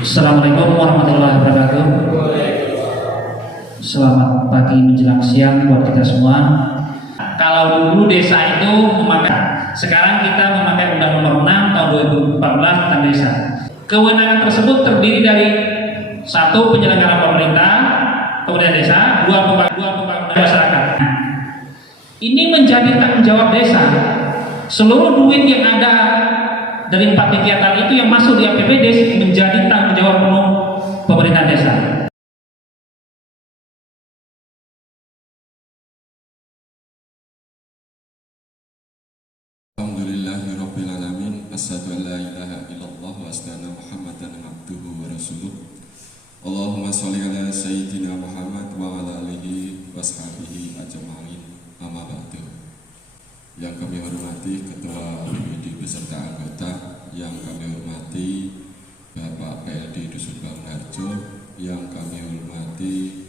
Assalamualaikum warahmatullahi wabarakatuh. Selamat pagi menjelang siang buat kita semua. Kalau dulu desa itu memakai, sekarang kita memakai Undang Nomor 6 tahun 2014 tentang desa. Kewenangan tersebut terdiri dari satu, penyelenggara pemerintah, kemudian desa, dua pembangunan masyarakat. Ini menjadi tanggung jawab desa. Seluruh duit yang ada dari 4 kegiatan itu yang masuk di APBD menjadi tanggung jawab penuh pemerintah desa. Alhamdulillahirrabbilalamin. Asyhadu an la ilaha illallah wa asyhadu Muhammadan abduhu wa rasuluh. Allahumma sholli ala sayyidina Muhammad wa ala alihi washabihi ajma'in. Amma ba'du. Yang kami hormati Ketua APBD beserta anggota, yang kami hormati Bapak PLD Dusun Bangunharjo, yang kami hormati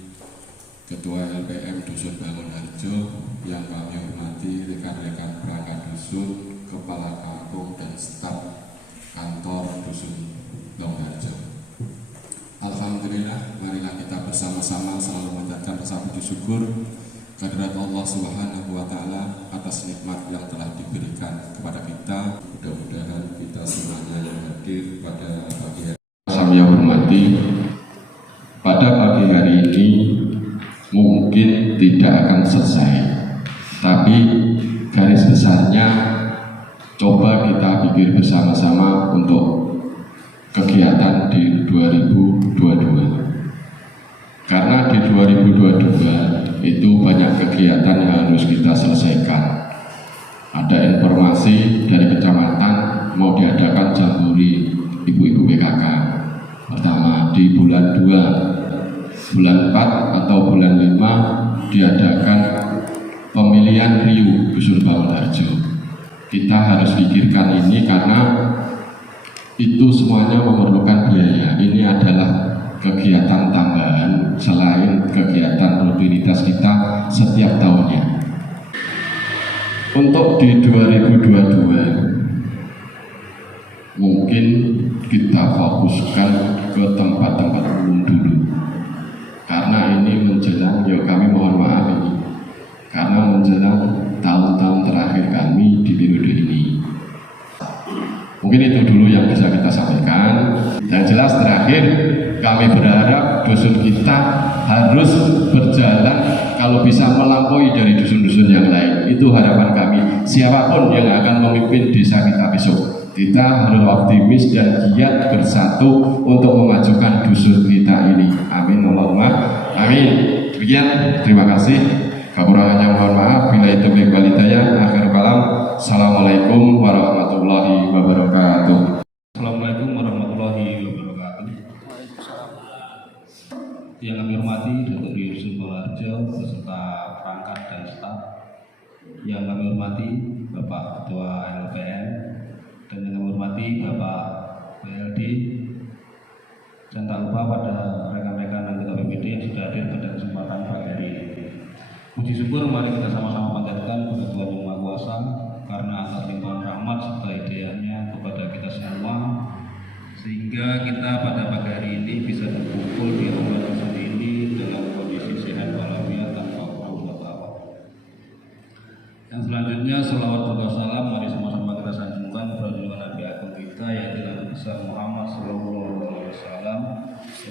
Ketua LPM Dusun Bangunharjo, yang kami hormati rekan-rekan perangkat dusun, kepala kampung dan staf kantor Dusun Bangunharjo. Alhamdulillah, marilah kita bersama-sama selalu mengucapkan rasa puji syukur kehadirat Allah Subhanahu wa Ta'ala atas nikmat yang telah diberikan kepada kita. Mudah-mudahan kita semuanya yang hadir pada pagi hari saya hormati, pada pagi hari ini mungkin tidak akan selesai, tapi garis besarnya coba kita pikir bersama-sama untuk kegiatan di 2022. Karena di 2022 itu banyak kegiatan yang harus kita selesaikan. Ada informasi dari kecamatan mau diadakan jambore ibu-ibu PKK. Pertama di bulan 2, bulan 4 atau bulan 5 diadakan pemilihan Riu Dusun Bangunharjo. Kita harus pikirkan ini karena itu semuanya memerlukan biaya. Ini adalah kegiatan tambahan selain kegiatan rutinitas kita setiap tahunnya. Untuk di 2022 mungkin kita fokuskan ke tempat-tempat umum dulu, karena ini menjelang, ya kami mohon maaf ini, karena menjelang tahun-tahun terakhir kami di periode ini. Mungkin itu dulu yang bisa kita sampaikan. Yang jelas terakhir, kami berharap dusun kita harus berjalan, kalau bisa melampaui dari dusun-dusun yang lain. Itu harapan kami. Siapapun yang akan memimpin desa kita besok, kita harus optimis dan giat bersatu untuk memajukan dusun kita ini. Amin Allahumma amin. Demikian, terima kasih. Kekurangannya mohon maaf. Bila itu walidaya, akhir kalam. Assalamualaikum warahmatullahi wabarakatuh. Assalamualaikum warahmatullahi wabarakatuh. Yang kami hormati Datuk Dusun Bangunharjo beserta perangkat dan staf, yang kami hormati Bapak Ketua LPM, dan yang kami hormati Bapak PLD, dan tak lupa pada rekan-rekan anggota PBD yang sudah hadir pada kesempatan pagi hari ini. Puji syukur mari kita sama-sama panjatkan kepada Tuhan Yang Maha Kuasa, karena atas limpahan rahmat serta hidayahnya kepada kita semua, sehingga kita pada pagi hari ini bisa berkumpul di aula dusun ini dengan kondisi sehat walafiat tanpa kurang apa. Yang selanjutnya, selawat dan salam mari sama-sama kita sanjungkan kepada Nabi Agung kita, yaitu Nabi besar Muhammad Sallallahu Alaihi Wasallam.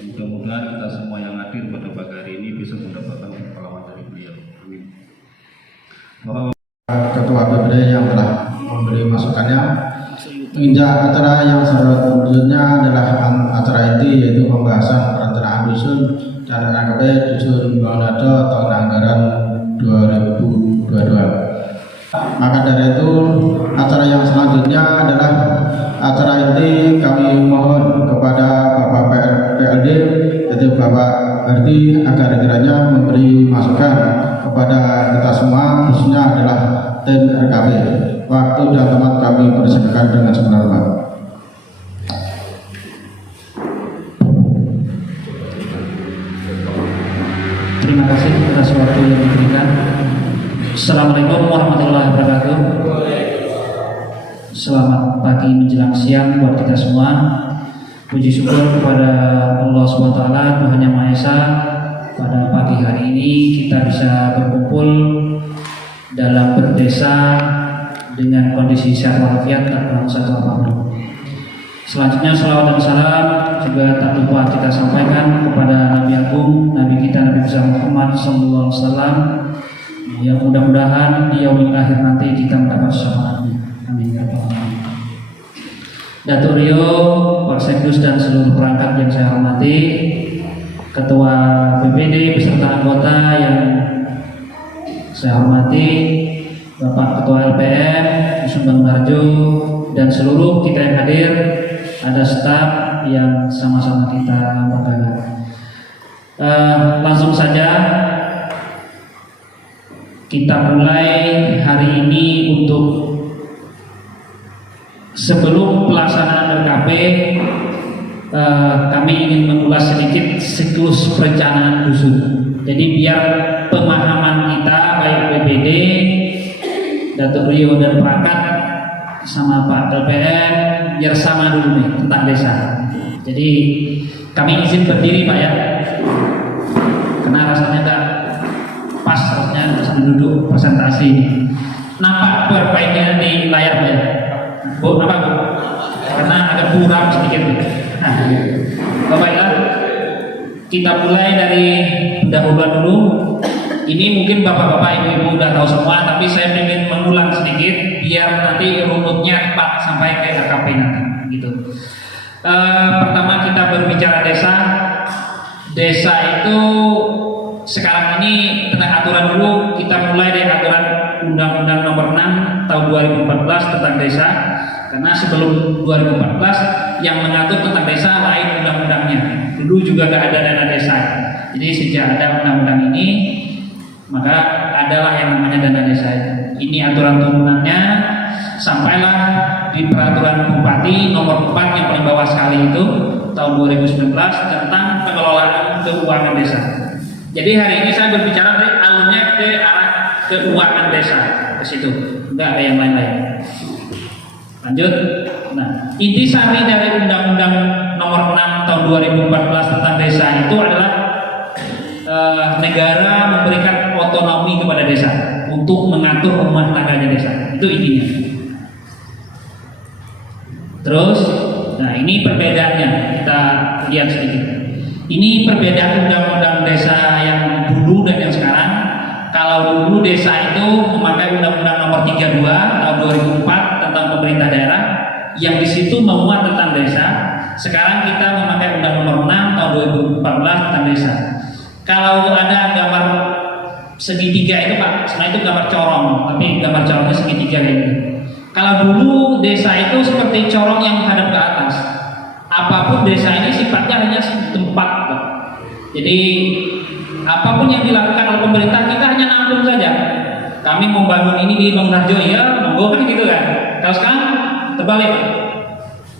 Mudah-mudahan kita semua yang hadir pada pagi hari ini bisa mendapatkan pengalaman dari beliau. Amin. Ketua PBD yang telah memberi masukannya. Menginjak acara yang selanjutnya adalah acara inti, yaitu pembahasan perencanaan dusun dan RKP Dusun Bangunharjo tahun anggaran 2022. Maka dari itu, acara yang selanjutnya adalah acara inti. Kami mohon kepada Bapak PLD, yaitu Bapak Berti, agar kiranya memberi masukan kepada kita semua, khususnya adalah tim RKP. Waktu dan tempat kami persilakan dengan sebenarnya. Terima kasih atas waktu yang diberikan. Assalamualaikum warahmatullahi wabarakatuh. Selamat pagi menjelang siang buat kita semua. Puji syukur kepada Allah SWT, Tuhan Yang Maha Esa. Pada pagi hari ini kita bisa berkumpul dalam berdesa dengan kondisi sehat walafiat tak kurang satu apapun. Selanjutnya salawat dan salam juga tak lupa kita sampaikan kepada Nabi Agung, Nabi kita Nabi besar Muhammad SAW, yang mudah-mudahan di yaumil akhir nanti kita mendapat syafaatnya. Amin ya rabbal alamin. Datuk Rio, Pak Sekdus dan seluruh perangkat yang saya hormati, Ketua BPD beserta anggota yang saya hormati, Bapak Ketua LPM Dusun Harjo, dan seluruh kita yang hadir, ada staf yang sama-sama kita banggakan. Langsung saja kita mulai hari ini. Untuk sebelum pelaksanaan RKP, kami ingin mengulas sedikit siklus perencanaan dusun. Jadi biar pemahaman kita baik BPD, Datuk Rio dan perangkat sama Pak LPM biar sama dulu nih tentang desa. Jadi kami izin berdiri Pak ya, karena rasanya tak pas rasanya sambil duduk presentasi. Nampak perbaikan di layar Pak ya? Bu, apa Bu? Karena agak buram sedikit. Baiklah, kita mulai dari pendahuluan dulu. Ini mungkin bapak-bapak, ibu-ibu udah tahu semua, tapi saya ingin mengulang sedikit biar nanti runutnya tepat sampai ke RKP nanti, gitu. Pertama kita berbicara desa. Desa itu sekarang ini tentang aturan dulu. Kita mulai dari aturan Undang-Undang Nomor 6 Tahun 2014 tentang desa. Karena sebelum 2014 yang mengatur tentang desa lain undang-undangnya. Dulu juga gak ada dana desa. Jadi sejak ada undang-undang ini, maka adalah yang namanya dana desa itu. Ini aturan turunannya, sampailah di peraturan Bupati nomor 4 yang paling bawah sekali itu tahun 2019 tentang pengelolaan keuangan desa. Jadi hari ini saya berbicara dari alurnya ke arah keuangan desa, ke situ, enggak ada yang lain-lain. Lanjut. Nah, intisari dari Undang-Undang Nomor 6 Tahun 2014 tentang desa itu adalah negara memberikan otonomi kepada desa untuk mengatur rumah tangganya desa. Itu intinya. Terus, nah ini perbedaannya, kita lihat sedikit. Ini perbedaan undang-undang desa yang dulu dan yang sekarang. Kalau dulu desa itu memakai Undang-Undang Nomor 32 Tahun 2004 tentang pemerintah daerah, yang di situ memuat tentang desa. Sekarang kita memakai Undang-Undang Nomor 6 Tahun 2014 tentang desa. Kalau ada gambar segitiga itu Pak, sebenarnya itu gambar corong, tapi gambar corongnya segitiga ini. Kalau dulu desa itu seperti corong yang menghadap ke atas. Apapun desa ini sifatnya hanya tempat Pak. Jadi apapun yang dilakukan oleh pemerintah kita hanya nampung saja. Kami membangun ini di Bangharjo ya, monggo kan gitu kan. Kalau sekarang terbalik Pak.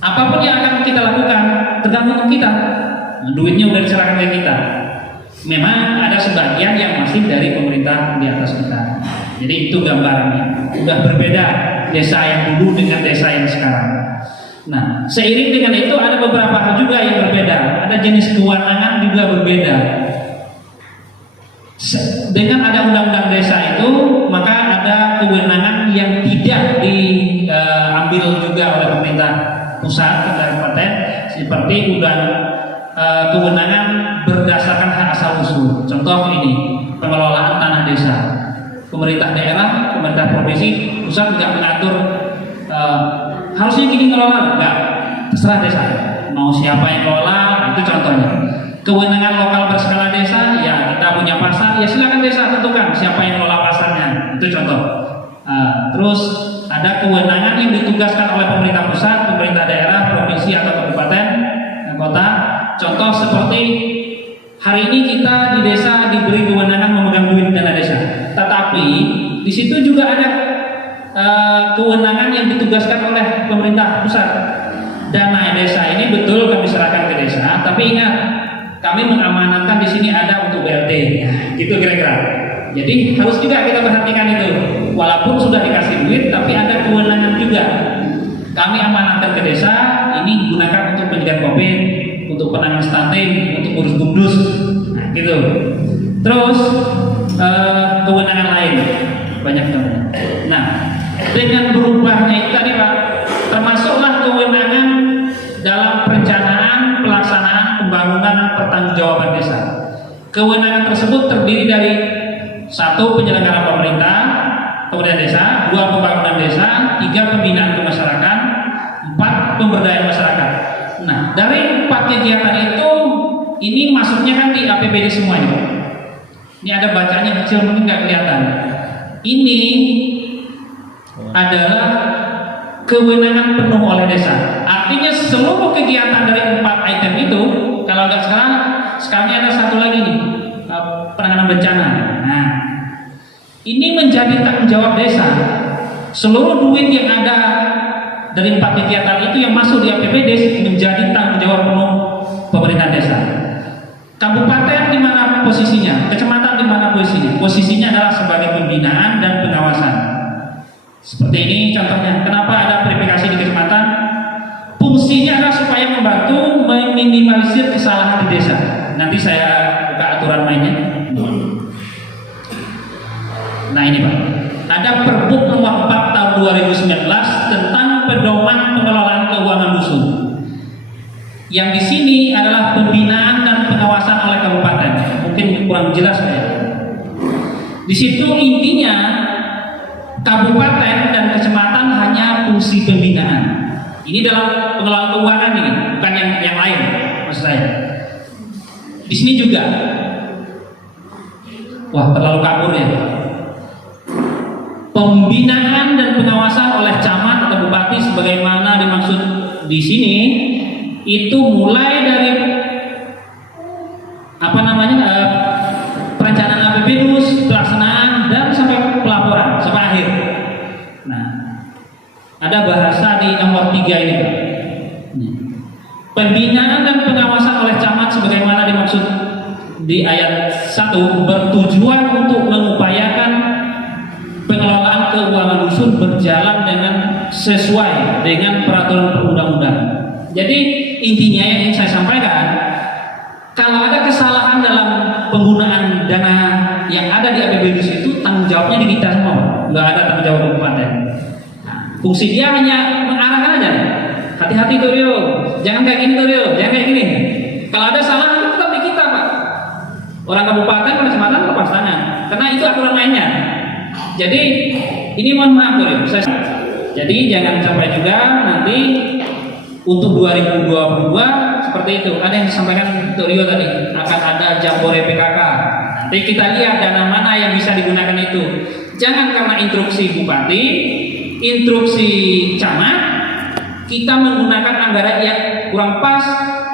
Apapun yang akan kita lakukan tergantung kita. Nah, duitnya udah diserahkan ke kita. Memang ada sebagian yang masih dari pemerintah di atas kita. Jadi itu gambarannya. Udah berbeda desa yang dulu dengan desa yang sekarang. Nah, seiring dengan itu ada beberapa hal juga yang berbeda. Ada jenis kewenangan juga berbeda. Dengan ada undang-undang desa itu, maka ada kewenangan yang tidak diambil juga oleh pemerintah pusat atau kabupaten, seperti kewenangan berdasarkan hak asal usul. Contoh ini, pengelolaan tanah desa. Pemerintah daerah, pemerintah provinsi, pusat tidak mengatur harusnya gini ngelola, enggak, terserah desa. Mau siapa yang ngelola, itu contohnya. Kewenangan lokal berskala desa, ya kita punya pasar, ya silakan desa tentukan siapa yang ngelola pasarnya, itu contoh. Terus ada kewenangan yang ditugaskan oleh pemerintah pusat, pemerintah daerah, provinsi atau kabupaten, kota. Contoh seperti hari ini kita di desa diberi kewenangan memegang duit dana desa, tetapi di situ juga ada kewenangan yang ditugaskan oleh pemerintah pusat. Dana desa ini betul kami serahkan ke desa, tapi ingat kami mengamanatkan di sini ada untuk BLT, gitu kira-kira. Jadi harus juga kita perhatikan itu. Walaupun sudah dikasih duit, tapi ada kewenangan juga. Kami amanatkan ke desa ini gunakan untuk penjagaan COVID, untuk penanganan stunting, untuk urus bumdus, nah, gitu. Terus kewenangan lain banyak teman. Nah, dengan berubahnya itu tadi Pak, termasuklah kewenangan dalam perencanaan, pelaksanaan, pembangunan, pertanggungjawaban desa. Kewenangan tersebut terdiri dari 1. Penyelenggara pemerintah, kemudian desa, 2. Pembangunan desa, 3. Pembinaan kemasyarakatan, 4. Pemberdayaan masyarakat. Nah, dari 4 kegiatan itu, ini masuknya kan di APBD semuanya. Ini ada bacanya kecil mungkin nggak kelihatan. Ini adalah kewenangan penuh oleh desa. Artinya seluruh kegiatan dari 4 item itu, kalau nggak sekarang ada satu lagi nih, penanganan bencana. Nah, ini menjadi tanggung jawab desa. Seluruh duit yang ada dari 4 kegiatan itu yang masuk di APBD menjadi tanggung jawab penuh pemerintah desa. Kabupaten di mana posisinya? Kecamatan di mana posisinya? Posisinya adalah sebagai pembinaan dan pengawasan. Seperti ini contohnya. Kenapa ada verifikasi di kecamatan? Fungsinya adalah supaya membantu meminimalisir kesalahan di desa. Nanti saya buka aturan mainnya. Nah ini Pak, ada Perbup nomor 4 tahun 2019 tentang pedoman pengelolaan keuangan dusun. Yang di sini adalah pembinaan dan pengawasan oleh kabupaten. Mungkin kurang jelas ya. Di situ intinya kabupaten dan kecamatan hanya fungsi pembinaan. Ini dalam pengelolaan keuangan ini, bukan yang lain maksud saya. Di sini juga. Wah, terlalu kabur ya. Pembinaan dan pengawasan oleh camat atau bupati sebagaimana dimaksud di sini itu mulai dari perencanaan APBD, pelaksanaan dan sampai pelaporan sampai akhir. Nah, ada bahasa di nomor 3 ini Pak. Pembinaan dan pengawasan oleh camat sebagaimana dimaksud di ayat 1 bertujuan untuk mengupayakan pengelolaan keuangan dusun berjalan dengan sesuai dengan peraturan perundang-undangan. Jadi intinya yang ingin saya sampaikan, kalau ada kesalahan dalam penggunaan dana yang ada di APBD itu, tanggung jawabnya di kita semua, nggak ada tanggung jawab kabupaten. Nah, fungsi dia hanya mengarahkan aja. Hati-hati tuh Rio, jangan kayak gini tuh Rio, jangan kayak gini. Kalau ada salah itu tetap di kita Pak. Orang kabupaten, orang kecamatan lepas tangan, karena itu aturan mainnya. Jadi ini mohon maaf tuh Rio. Jadi jangan sampai juga nanti untuk 2022 seperti itu. Ada yang disampaikan Dr. Rio tadi akan ada jambore PKK. Nanti kita lihat dana mana yang bisa digunakan itu. Jangan karena instruksi bupati, instruksi camat, kita menggunakan anggaran yang kurang pas.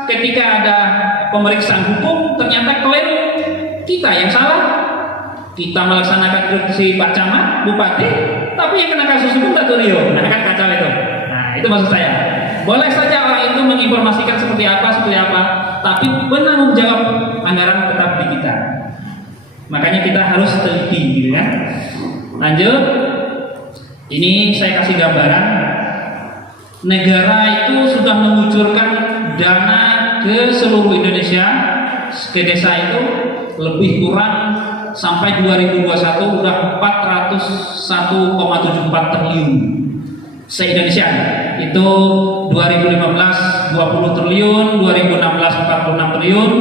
Ketika ada pemeriksaan hukum ternyata klaim kita yang salah. Kita melaksanakan instruksi Pak Camat, Bupati, tapi yang kena kasus hukum Dr. Rio. Nah kan kacau itu. Nah itu maksud saya. Boleh saja orang itu menginformasikan seperti apa, tapi penanggung jawab anggaran tetap di kita. Makanya kita harus teliti, gitu kan. Lanjut, ini saya kasih gambaran. Negara itu sudah mengucurkan dana ke seluruh Indonesia, ke desa itu lebih kurang sampai 2021 udah 401,74 triliun se-Indonesia. Itu 2015 20 triliun, 2016 46 triliun.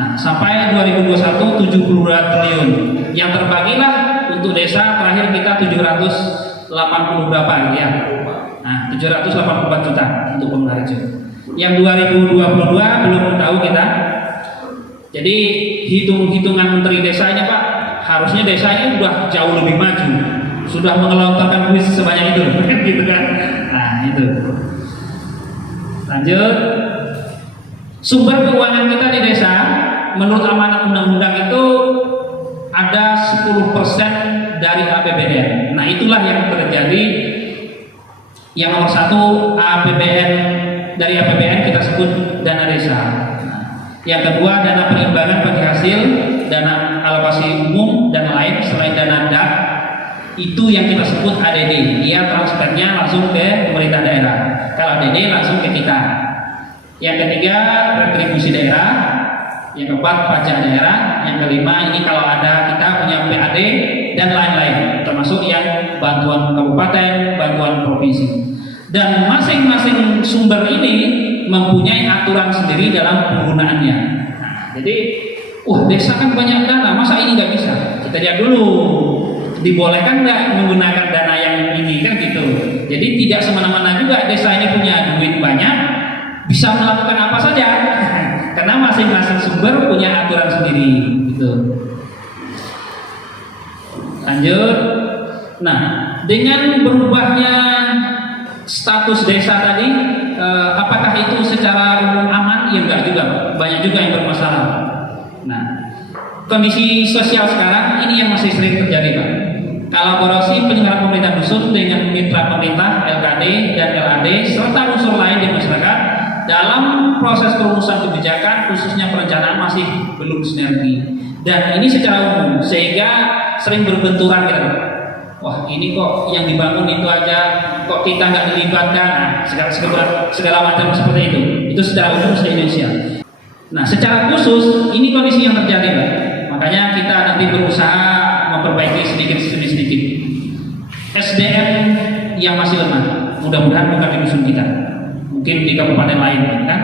Nah, sampai 2021 72 triliun. Yang terbagilah untuk desa terakhir kita 780 berapa gitu ya. Nah, 784 juta untuk Pemenggarejo. Yang 2022 belum tahu kita. Jadi hitungan menteri desanya Pak, harusnya desanya udah jauh lebih maju, sudah mengelontorkan duit sebanyak itu, gitu kan? Nah itu. Lanjut, sumber keuangan kita di desa, menurut amanat undang-undang itu ada 10% dari APBN. Nah itulah yang terjadi. Yang nomor 1 APBN, dari APBN kita sebut dana desa. Yang kedua dana perimbangan bagi hasil, dana alokasi umum dan lain selain dana DAP. Itu yang kita sebut ADD. Dia transfernya langsung ke pemerintah daerah. Kalau ADD langsung ke kita. Yang ketiga retribusi daerah. Yang keempat pajak daerah. Yang kelima ini kalau ada kita punya PAD dan lain-lain, termasuk yang bantuan kabupaten, bantuan provinsi. Dan masing-masing sumber ini mempunyai aturan sendiri dalam penggunaannya. Nah, jadi, desa kan banyak dana, masa ini nggak bisa? Kita lihat dulu, dibolehkan nggak menggunakan dana yang ini kan gitu. Jadi tidak semena-mena juga desa ini punya duit banyak, bisa melakukan apa saja, karena masing-masing sumber punya aturan sendiri. Gitu. Lanjut. Nah, dengan berubahnya status desa tadi, apakah itu secara umum aman? Ya enggak juga, banyak juga yang bermasalah. Nah, kondisi sosial sekarang ini yang masih sering terjadi, Pak. Kolaborasi penyelenggaraan pemerintah dusun dengan mitra pemerintah, LKD dan LAD serta unsur lain di masyarakat dalam proses perumusan kebijakan khususnya perencanaan masih belum sinergi. Dan ini secara umum sehingga sering berbenturan gitu. Wah, ini kok yang dibangun itu aja, kok kita nggak dilibatkan, segala macam seperti itu. Itu secara umum se-Indonesia. Nah, secara khusus ini kondisi yang terjadi, Pak. Makanya kita nanti berusaha memperbaiki sedikit demi sedikit. SDM yang masih lemah, mudah-mudahan bukan di dusun kita, mungkin di kabupaten lain, kan?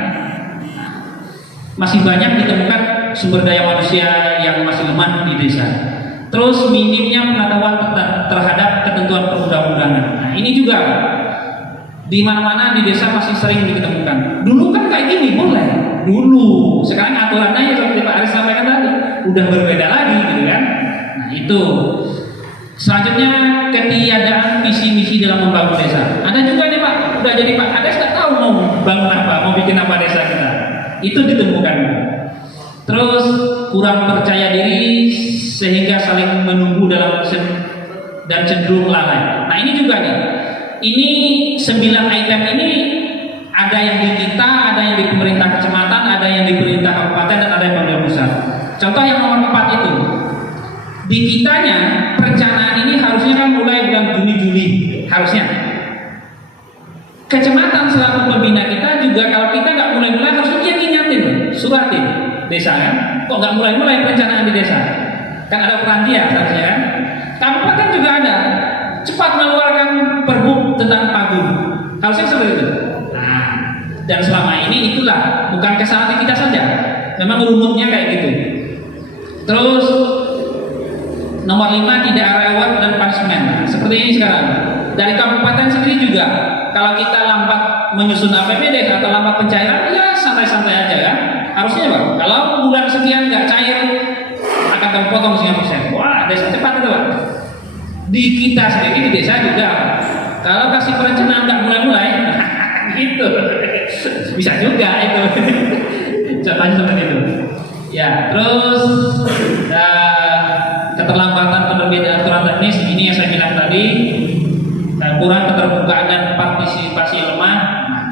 Masih banyak ditemukan sumber daya manusia yang masih lemah di desa. Terus minimnya pengetahuan terhadap ketentuan perundang-undangan. Nah, ini juga di mana-mana di desa masih sering ditemukan. Dulu kan kayak gini boleh, dulu. Sekarang aturannya ya seperti Pak Aris sampaikan tadi, udah berbeda lagi, gitu kan? Nah, itu. Selanjutnya ketiadaan visi misi dalam membangun desa. Ada juga nih Pak, udah jadi Pak Kades nggak tahu mau bangun apa, mau bikin apa desa kita. Itu ditemukan. Terus kurang percaya diri sehingga saling menunggu dalam dan cenderung lalai. Nah, ini juga nih. Ini 9 item ini ada yang di kita, ada yang di pemerintah kecamatan, ada yang di pemerintah kabupaten dan ada yang pemerintah pusat. Contoh yang nomor 4 itu. Di kitanya perencanaan ini harusnya kan mulai bulan Juni-Juli harusnya. Kecamatan selaku pembina kita juga kalau kita nggak mulai-mulai harusnya dia ingatin, suratin desa kan. Kok nggak mulai-mulai perencanaan di desa? Kan ada perantia seharusnya kan. Kabupaten juga ada. Cepat mengeluarkan pergub tentang pagum. Harusnya seperti itu. Nah, dan selama ini itulah bukan kesalahan kita saja. Memang rumusnya kayak gitu. Terus nomor 5 tidak ada reward dan punishment. Nah, seperti ini sekarang. Dari kabupaten sendiri juga, kalau kita lambat menyusun APBD atau lambat pencairan, ya santai-santai aja kan. Harusnya Pak, kalau bulan sekian nggak cair akan terpotong sekian persen. Wah, desa cepat itu Pak. Di kita sendiri di desa juga. Kalau kasih perencanaan nggak mulai-mulai, gitu. Bisa juga itu. Contohnya seperti itu. Ya, terus keterlambatan penerbitan aturan teknis ini yang saya bilang tadi, kurang keterbukaan dan partisipasi lemah.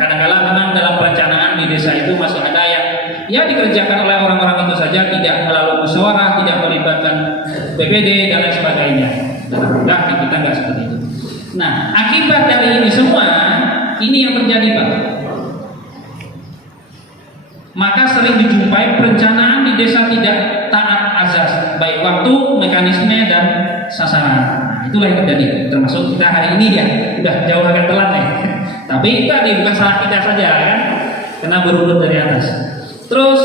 Kadang-kadang memang dalam perencanaan di desa itu masih ada yang ya dikerjakan oleh orang-orang itu saja, tidak melalui musyawarah, tidak melibatkan BPD dan lain sebagainya. Mudah di kita nggak seperti itu. Nah, akibat dari ini semua, ini yang terjadi Pak. Maka sering dijumpai perencanaan di desa tidak taat azas, baik waktu, mekanisme dan sasaran. Nah, itulah yang terjadi. Termasuk kita hari ini ya, udah jauh agak telat nih. Tapi itu tadi bukan salah kita saja kan, karena berurut dari atas. Terus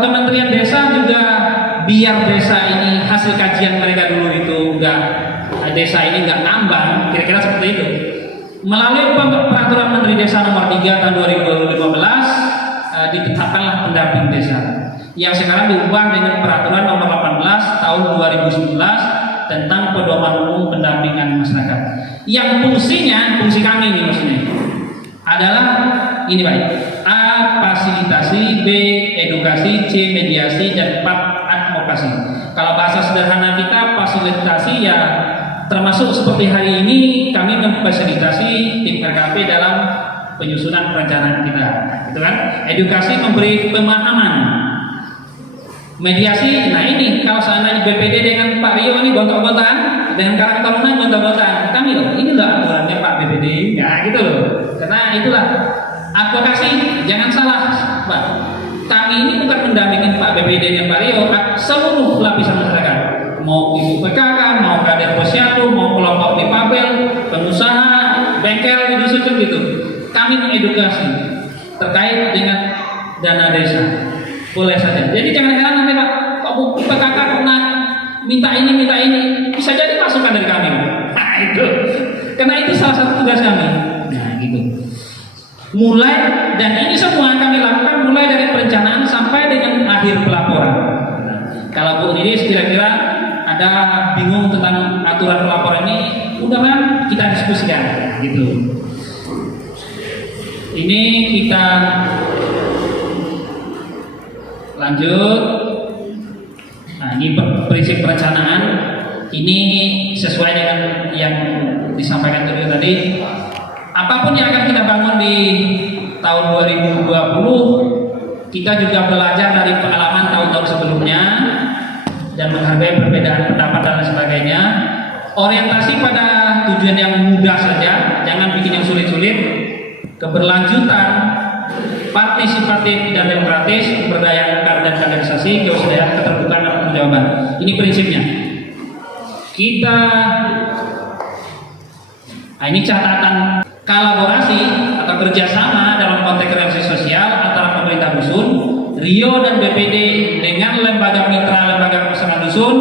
Kementerian Desa juga biar desa ini hasil kajian mereka dulu itu desa ini nggak ngambang, kira-kira seperti itu. Melalui peraturan Menteri Desa nomor 3 tahun 2015 ditetapkanlah pendamping desa yang sekarang diubah dengan peraturan nomor 18 tahun 2019 tentang pedoman umum pendampingan masyarakat. Yang fungsi kami ini maksudnya adalah ini baik. A. Fasilitasi, B. Edukasi, C. Mediasi, dan 4. Advokasi. Kalau bahasa sederhana kita fasilitasi ya termasuk seperti hari ini kami memfasilitasi tim RKP dalam penyusunan perencanaan kita, gitu kan? Edukasi memberi pemahaman mediasi. Nah ini kalau seandainya BPD dengan Pak Rio ini gontok-gontokan, dengan Karang Taruna gontok-gontokan, kami loh, ini loh aturannya Pak BPD, ya gitu loh. Karena itulah advokasi, jangan salah Pak. Kami ini bukan mendampingi Pak BPD dan Pak Rio, seluruh lapisan masyarakat, mau ibu PKK, mau kader posyandu, mau kelompok difabel, pengusaha, bengkel di dusun gitu. Kami mengedukasi terkait dengan dana desa, boleh saja. Jadi jangan heran nanti Pak, kok PKK pernah minta ini, bisa jadi masukan dari kami. Nah itu, karena itu salah satu tugas kami. Nah gitu. Mulai, dan ini semua kami lakukan mulai dari perencanaan sampai dengan akhir pelaporan. Kalau Bu Lilis kira-kira ada bingung tentang aturan pelaporan ini, udah kan kita diskusikan gitu. Ini kita lanjut. Nah ini prinsip perencanaan, ini sesuai dengan yang disampaikan tadi. Apapun yang akan kita bangun di tahun 2020, kita juga belajar dari pengalaman tahun-tahun sebelumnya dan menghargai perbedaan pendapat dan lain sebagainya. Orientasi pada tujuan yang mudah saja, jangan bikin yang sulit-sulit. Keberlanjutan, partisipatif dan demokratis, pemberdayaan dan kaderisasi, kewaspadaan, keterbukaan dan pertanggungjawaban. Ini prinsipnya. Nah ini catatan kolaborasi atau kerjasama dalam konteks realisasi sosial antara pemerintah dusun, Rio dan BPD dengan lembaga mitra, lembaga pelaksana dusun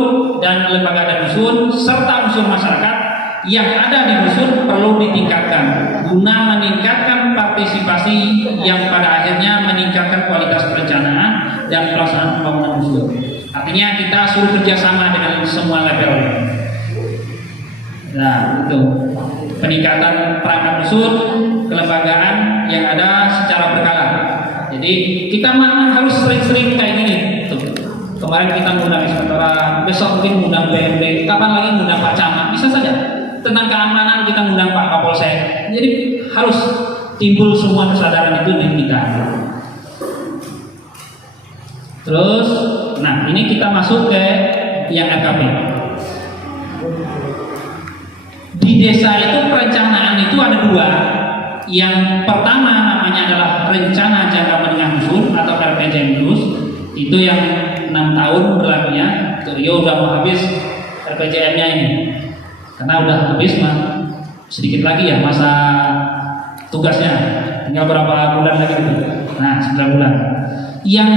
dan lembaga adat dusun serta unsur masyarakat yang ada di dusun perlu ditingkatkan guna meningkatkan partisipasi yang pada akhirnya meningkatkan kualitas perencanaan dan pelaksanaan pembangunan dusun. Artinya kita suruh kerjasama dengan semua level. Nah itu peningkatan perangkat dusun, kelembagaan yang ada secara berkala. Jadi kita harus sering-sering kayak gini. Tuh. Kemarin kita mengundang inspektorat, besok mungkin mengundang BMD, kapan lagi mengundang Pak Camat, bisa saja. Tentang keamanan kita mengundang Pak Kapolsek. Jadi harus timbul semua kesadaran itu di kita. Terus, nah ini kita masuk ke yang RKP. Di desa itu perencanaan itu ada dua. Yang pertama namanya adalah rencana jangka menengah dusun atau RPJMDUS. Itu yang 6 tahun berlakunya. Rio udah mau habis RPJM-nya ini. Karena udah habis mah sedikit lagi ya masa tugasnya. Tinggal berapa bulan lagi gitu. Nah, 9 bulan. Yang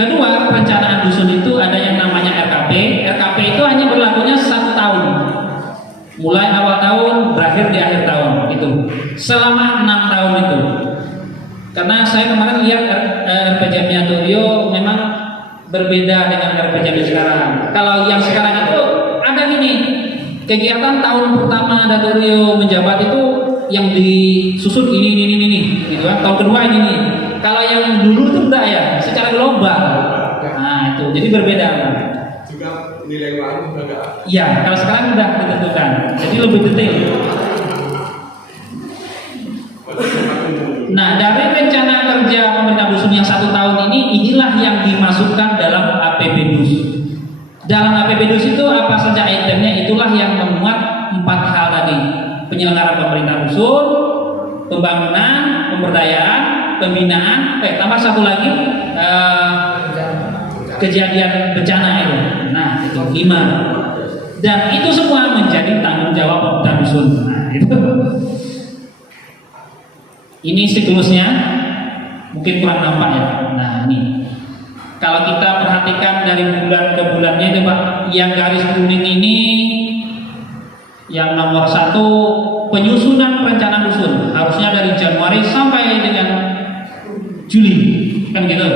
kedua, perencanaan dusun itu ada yang namanya RKP. RKP itu hanya berlakunya 1 tahun. Mulai awal tahun, berakhir di akhir tahun gitu. Selama 6 tahun itu. Karena saya kemarin lihat RPJM-nya Rio memang berbeda dengan RPJM sekarang. Kalau yang sekarang itu ada gini, kegiatan tahun pertama Rio menjabat itu yang disusun ini gitu kan. Tahun kedua ini. Kalau yang dulu itu enggak ya, secara global. Nah, itu jadi berbeda. Juga nilai lain juga. Iya, kalau sekarang udah ditentukan. Jadi lebih detail. Nah, dari rencana kerja pemerintah dusun yang 1 tahun ini, inilah yang dimasukkan dalam APBDUS. Dalam APBDUS itu apa saja itemnya, itulah yang memuat 4 hal tadi. Penyelenggaraan pemerintah dusun, pembangunan, pemberdayaan, pembinaan, tambah 1 lagi kejadian bencana itu. Nah, itu 5. Dan itu semua menjadi tanggung jawab pemerintah dusun. Nah, itu. Ini siklusnya, mungkin kurang nampak ya. Nah, ini. Kalau kita perhatikan dari bulan ke bulannya itu Pak, yang garis kuning ini yang nomor 1 penyusunan perencanaan dusun harusnya dari Januari sampai dengan Juli, kan gitu.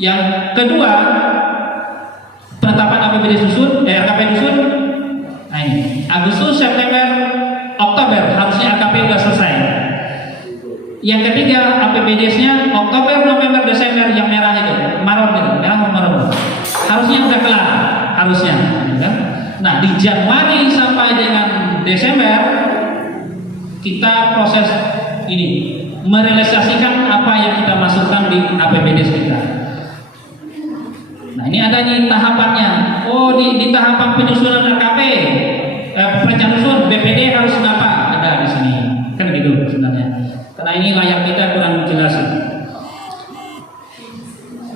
Yang kedua penetapan APBD dusun, RKP dusun. Nah ini Agustus, September, Oktober harusnya RKP sudah selesai. Yang ketiga APBD-nya Oktober, November, Desember yang merah itu, marun itu, merah marun. Harusnya sudah kelar, harusnya. Kan? Nah di Januari sampai dengan Desember kita proses ini merealisasikan apa yang kita masukkan di APBD kita. ada nih tahapannya. Oh, di tahapan penyusunan RKP, perencanaan usul BPD harus apa? Ada di sini. Kan gitu sebenarnya. Karena ini layar kita kurang jelas.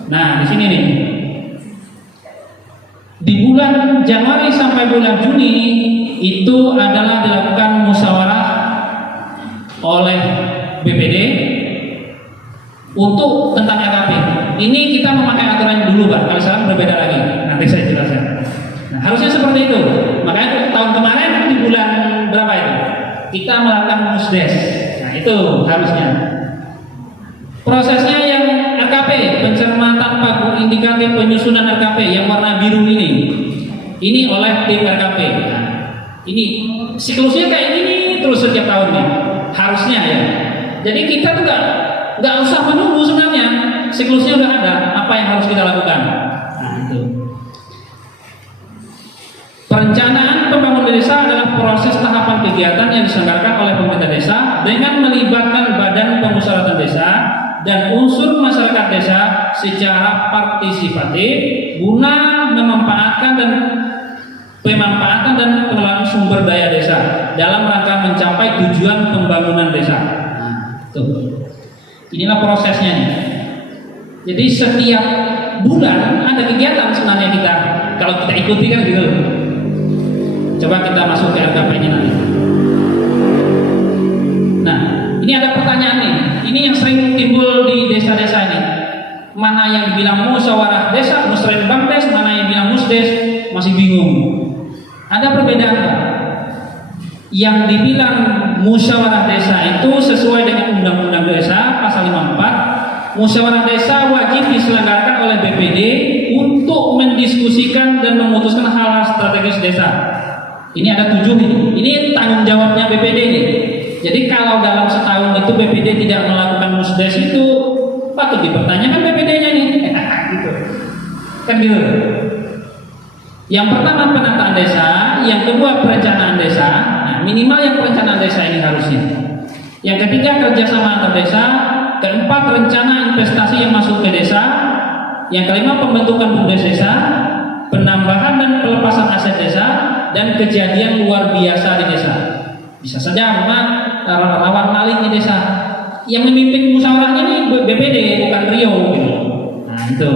Nah, di sini nih. Di bulan Januari sampai bulan Juni itu adalah dilakukan musyawarah oleh BPD untuk tentang RKP. Ini kita memakai aturan dulu, Pak. Kalau sekarang berbeda lagi. Nanti saya jelaskan. Nah, harusnya seperti itu. Makanya tahun kemarin di bulan berapa itu? Kita melakukan musdes. Nah, itu harusnya. Prosesnya yang RKP, pencermatan pagu indikatif penyusunan RKP yang warna biru ini oleh tim RKP. Nah, ini siklusnya kayak gini terus setiap tahun nih. Harusnya ya. Jadi kita tuh nggak usah menunggu sebenarnya. Siklusnya udah ada. Apa yang harus kita lakukan? Nah, itu. Perencanaan pembangunan desa adalah proses tahapan kegiatan yang diselenggarakan oleh pemerintah desa dengan melibatkan badan pemusyawaratan desa dan unsur masyarakat desa secara partisipatif guna memanfaatkan dan pengelolaan sumber daya desa dalam rangka mencapai tujuan pembangunan desa. Nah, tuh. Inilah prosesnya nih. Jadi setiap bulan ada kegiatan sebenarnya kita kalau kita ikuti kan gitu. Coba kita masuk ke RKP ini nanti. Nah, ini ada pertanyaan nih. Ini yang sering timbul di desa-desa ini. Mana yang bilang musyawarah desa, musrenbangdes, mana yang bilang musdes, masih bingung. Ada perbedaan, Pak. Yang dibilang musyawarah desa itu sesuai dengan Undang-Undang Desa pasal 54. Musyawarah desa wajib diselenggarakan oleh BPD untuk mendiskusikan dan memutuskan hal-hal strategis desa. Ini ada 7 nih. Ini tanggung jawabnya BPD nih. Jadi kalau dalam setahun itu BPD tidak melakukan musdes itu patut dipertanyakan BPD-nya nih. Gitu. Kan gitu. Yang pertama penataan desa, yang kedua perencanaan desa. Nah, minimal yang perencanaan desa ini harusnya. Yang ketiga kerjasama antar desa. Keempat rencana investasi yang masuk ke desa. Yang kelima pembentukan BUMDes desa, penambahan dan pelepasan aset desa, dan kejadian luar biasa di desa. Bisa saja rawan maling di desa. Yang memimpin musyawarah ini BPD bukan Rio gitu. Nah, itu.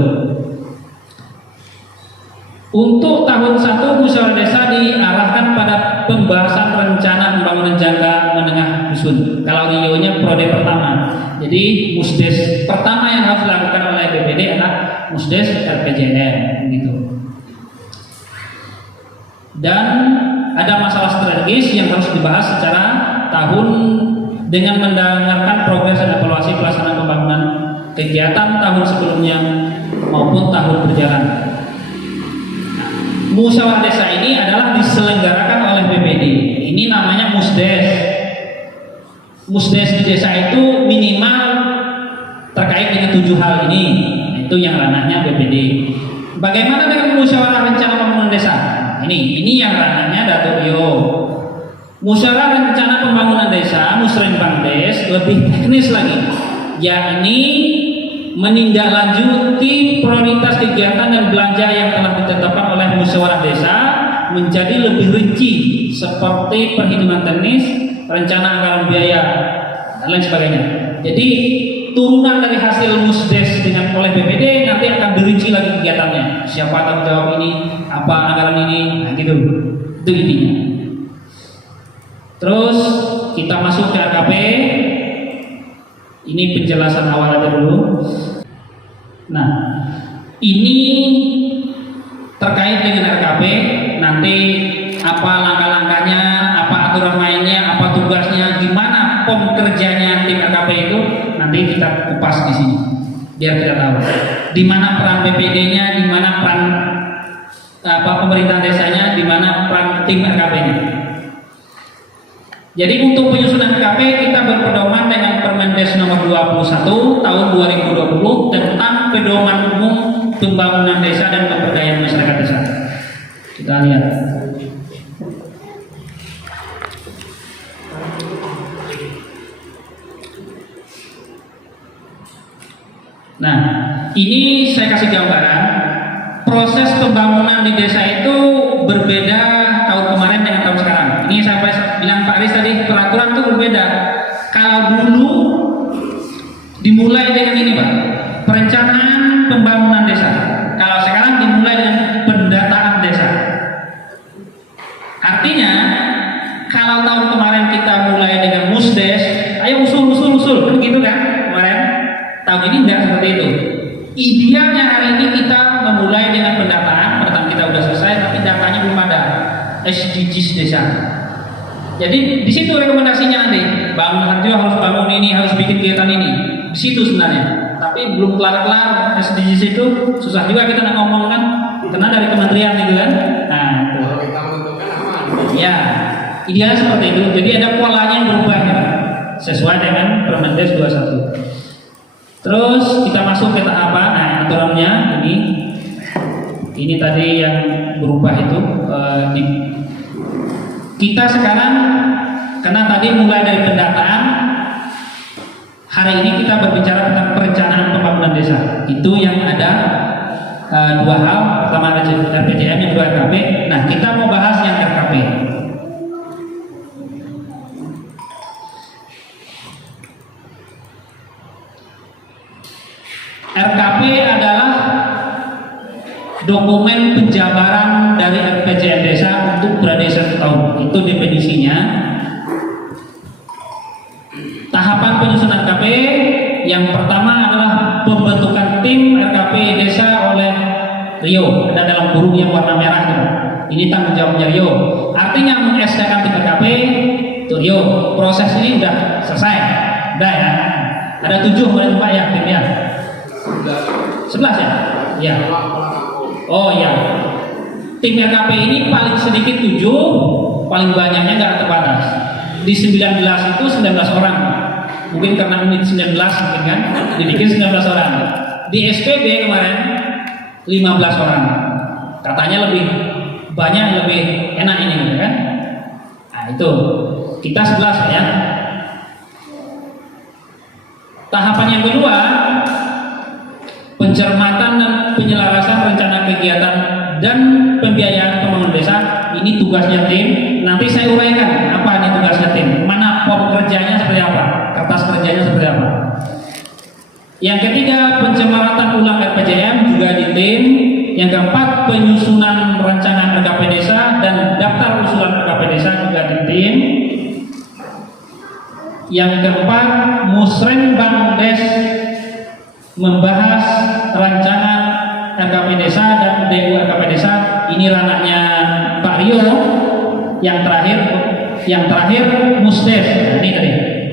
Untuk tahun 1 musyawarah desa diarahkan pada pembahasan rencana pembangunan jangka menengah dusun. Kalau Rio-nya prode pertama. Jadi musdes pertama yang harus dilakukan oleh BPD adalah musdes RPJM gitu. Dan ada masalah strategis yang harus dibahas secara tahun dengan mendengarkan progres dan evaluasi pelaksanaan pembangunan kegiatan tahun sebelumnya maupun tahun berjalan. Musyawarah desa ini adalah diselenggarakan oleh BPD. Ini namanya musdes. Musdes di desa itu minimal terkait dengan 7 hal ini. Itu yang ranahnya BPD. Bagaimana dengan musyawarah rencana pembangunan desa? Ini yang ranahnya Datuk Rio. Musyawarah rencana pembangunan desa musrenbangdes lebih teknis lagi, yakni menindaklanjuti prioritas kegiatan dan belanja yang telah ditetapkan oleh musyawarah desa menjadi lebih rinci seperti perhitungan teknis, rencana anggaran biaya dan lain sebagainya. Jadi turunan dari hasil musdes dengan oleh BPD nanti akan dirinci lagi kegiatannya. Siapa tanggung jawab ini, apa anggaran ini, nah gitu. Itu intinya. Terus kita masuk ke RKP. Ini penjelasan awal aja dulu. Nah, ini terkait dengan RKP. Nanti apa langkah-langkahnya, apa aturan mainnya, apa tugasnya, gimana pom kerjanya tim RKP itu, nanti kita kupas di sini, biar kita tahu di mana peran BPD-nya, di mana peran pemerintah desanya, di mana peran tim RKP-nya. Jadi untuk penyusunan RKP kita berpedoman dengan Permendes nomor 21 tahun 2020 tentang pedoman umum pembangunan desa dan pemberdayaan masyarakat desa. Kita lihat. Nah, ini saya kasih gambaran proses pembangunan di desa itu berbeda tahun kemarin dengan tahun sekarang. Ini sampai bilang Pak Aris tadi, peraturan itu berbeda. Kalau dulu dimulai dengan ini Pak, perencanaan pembangunan desa. Kalau sekarang dimulai dengan pendataan desa. Artinya kalau tahun kemarin kita mulai dengan musdes, ayo usul, kan gitu kan kemarin. Tahun ini enggak seperti itu. Idealnya hari ini kita memulai dengan pendataan kita udah selesai, tapi datanya belum ada. SDGs desa. Jadi di situ rekomendasinya nanti, Bang Harjo harus bangun ini, harus bikin kegiatan ini. Di situ sebenarnya. Tapi belum kelar-kelar SDGs itu susah juga kita nak ngomong kan, karena dari kementerian gitu kan. Nah, itu. Kalau kita menentukan aman. Ya, idealnya seperti itu. Jadi ada polanya yang berubah ya, sesuai dengan Permendes 21. Terus kita masuk ke tahapan, nah aturannya ini tadi yang berubah itu. Kita sekarang karena tadi mulai dari pendataan, hari ini kita berbicara tentang perencanaan pembangunan desa. Itu yang ada dua hal, pertama RPJM, yang kedua RKP. Nah kita mau bahas yang RKP. RKP adalah dokumen penjabaran dari RPJM desa untuk pradesa setahun. Itu definisinya. Tahapan penyusunan RKP yang pertama adalah pembentukan tim RKP desa oleh Rio. Ada dalam burung yang warna merah itu. Ini tanggung jawabnya Rio. Artinya meng-SK-kan tim RKP itu Rio. Proses ini sudah selesai. Udah ya. Ada 7 Pak ya timnya. 11 ya? Ya. Oh iya. Tim RKP ini paling sedikit 7, paling banyaknya nggak terbatas. Di 19 itu 19 orang. Mungkin karena unit 19 mungkin kan, dibikin 19 orang. Di SPB kemarin 15 orang. Katanya lebih banyak, lebih enak ini gitu kan. Nah itu, kita 11 ya. Tahapan yang kedua, pencermatan dan penyelarasan rencana kegiatan dan pembiayaan pembangunan desa. Ini tugasnya tim. Nanti saya uraikan apa ini tugasnya tim, mana pom kerjanya seperti apa, kertas kerjanya seperti apa. Yang ketiga, pencematan ulang RPJM juga di tim. Yang keempat, penyusunan rancangan RKP desa dan daftar usulan RKP desa juga di tim. Yang keempat, Musrenbang Des membahas rancangan RKP desa dan DU RKP desa. Ini ranahnya Pak Rio. Yang terakhir Musdes. Ini tadi.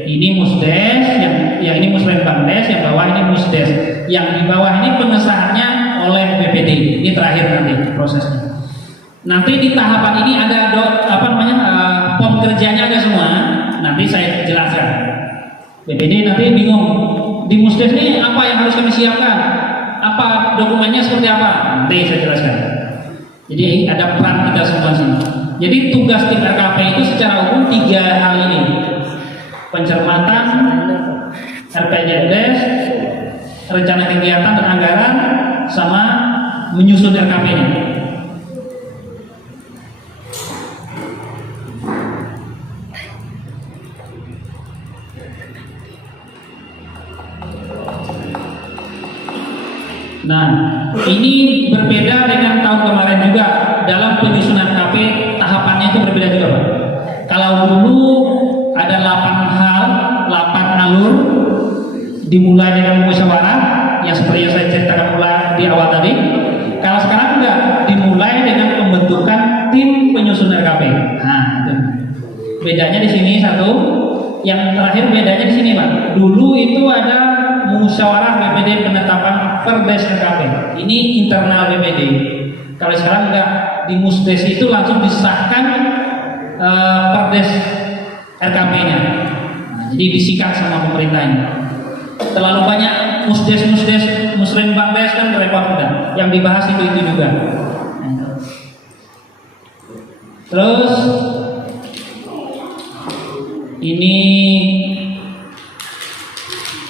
Ini Musdes, yang ini Musrenbang Des, yang bawah ini Musdes. Yang di bawah ini pengesahannya oleh BPD. Ini terakhir nanti prosesnya. Nanti di tahapan ini ada pom kerjanya ada semua. Nanti saya jelaskan. BPD nanti bingung. Di Musdes ini apa yang harus kami siapkan? Apa dokumennya seperti apa? Nanti saya jelaskan. Jadi ada peran kita semua sini. Jadi tugas tim RKP itu secara umum 3 hal ini: pencermatan RPJMDes, rencana kegiatan dan anggaran, sama menyusun RKP-nya. Nah, ini berbeda dengan tahun kemarin juga. Dalam penyusunan KP tahapannya itu berbeda juga Pak. Kalau dulu ada 8 hal, 8 alur, dimulai dengan musyawarah yang seperti yang saya ceritakan mulai di awal tadi. Kalau sekarang enggak, dimulai dengan pembentukan tim penyusun RKP. Nah, itu. Bedanya di sini satu. Yang terakhir bedanya di sini Pak. Dulu itu ada musyawarah BPD penetapan Perdes RKP. Ini internal BPD. Kalau sekarang enggak, di Musdes itu langsung disahkan Perdes RKP-nya. Nah, jadi disikat sama pemerintah ini. Terlalu banyak Musdes, Musrenbang Des kan repot udah. Yang dibahas itu juga. Terus ini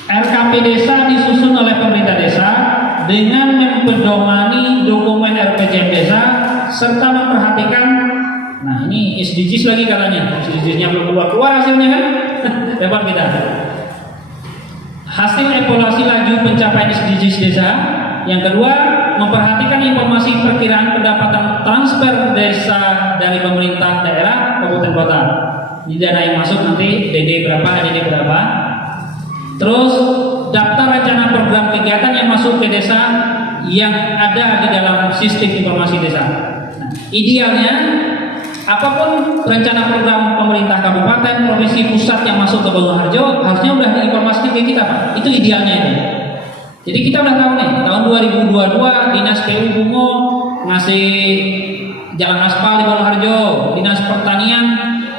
RKP desa disusun oleh pemerintah desa dengan mempedomani dokumen RPJM desa serta memperhatikan, nah ini SDGs lagi katanya, SDGs-nya belum keluar hasilnya kan, repot kita. Hasil evaluasi laju pencapaian SDGs desa. Yang kedua, memperhatikan informasi perkiraan pendapatan transfer desa dari pemerintah daerah kabupaten kota. Ini dana yang masuk nanti DD berapa. Terus daftar rencana program kegiatan yang masuk ke desa yang ada di dalam sistem informasi desa. Nah, idealnya apapun rencana program pemerintah kabupaten, provinsi, pusat yang masuk ke Buluharjo harusnya udah diinformasikan ke kita, Pak. Itu idealnya itu. Jadi kita udah tahu nih, tahun 2022 Dinas PU Bungo ngasih jalan aspal di Buluharjo, Dinas Pertanian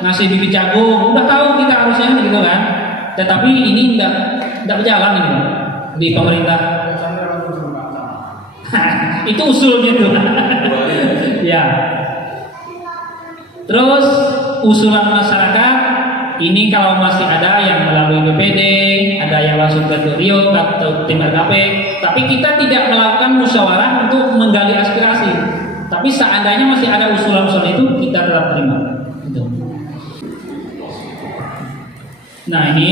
ngasih bibit jagung, udah tahu kita harusnya gitu kan. Tetapi ini enggak berjalan ini di pemerintah. Itu usulnya tuh. Ya. Terus usulan masyarakat ini kalau masih ada yang melalui BPD, ada yang langsung ke Rio atau tim RKP, tapi kita tidak melakukan musyawarah untuk menggali aspirasi. Tapi seandainya masih ada usulan-usulan itu, kita tetap terima. Gitu. Nah ini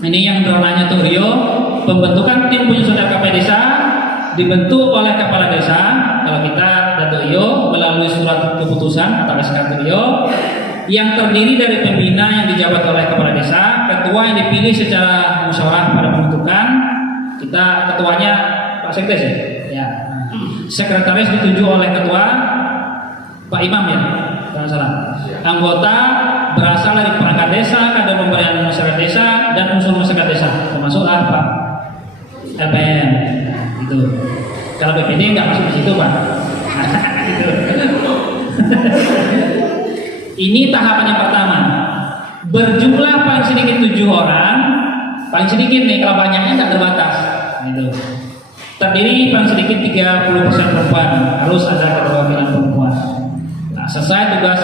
yang dronanya tuh Rio, pembentukan tim penyusun RKP desa dibentuk oleh kepala desa. Kalau kita Dato Rio melalui surat keputusan atau SK Rio yang terdiri dari pembina yang dijabat oleh kepala desa, ketua yang dipilih secara musyawarah pada pembentukan. Kita ketuanya Pak Sekdes ya. Sekretaris ditunjuk oleh ketua Pak Imam ya, jangan salah. Anggota berasal dari perangkat desa, kader pemberdayaan masyarakat desa, dan unsur masyarakat desa, termasuk Pak LPM. Itu. Kalau BPD nggak masuk di situ, Pak. Ini tahapan yang pertama. Berjumlah paling sedikit 7 orang, paling sedikit nih, kalau banyaknya nggak terbatas. Itu. Terdiri paling sedikit 30% perempuan, harus ada keterwakilan perempuan. Nah, selesai tugas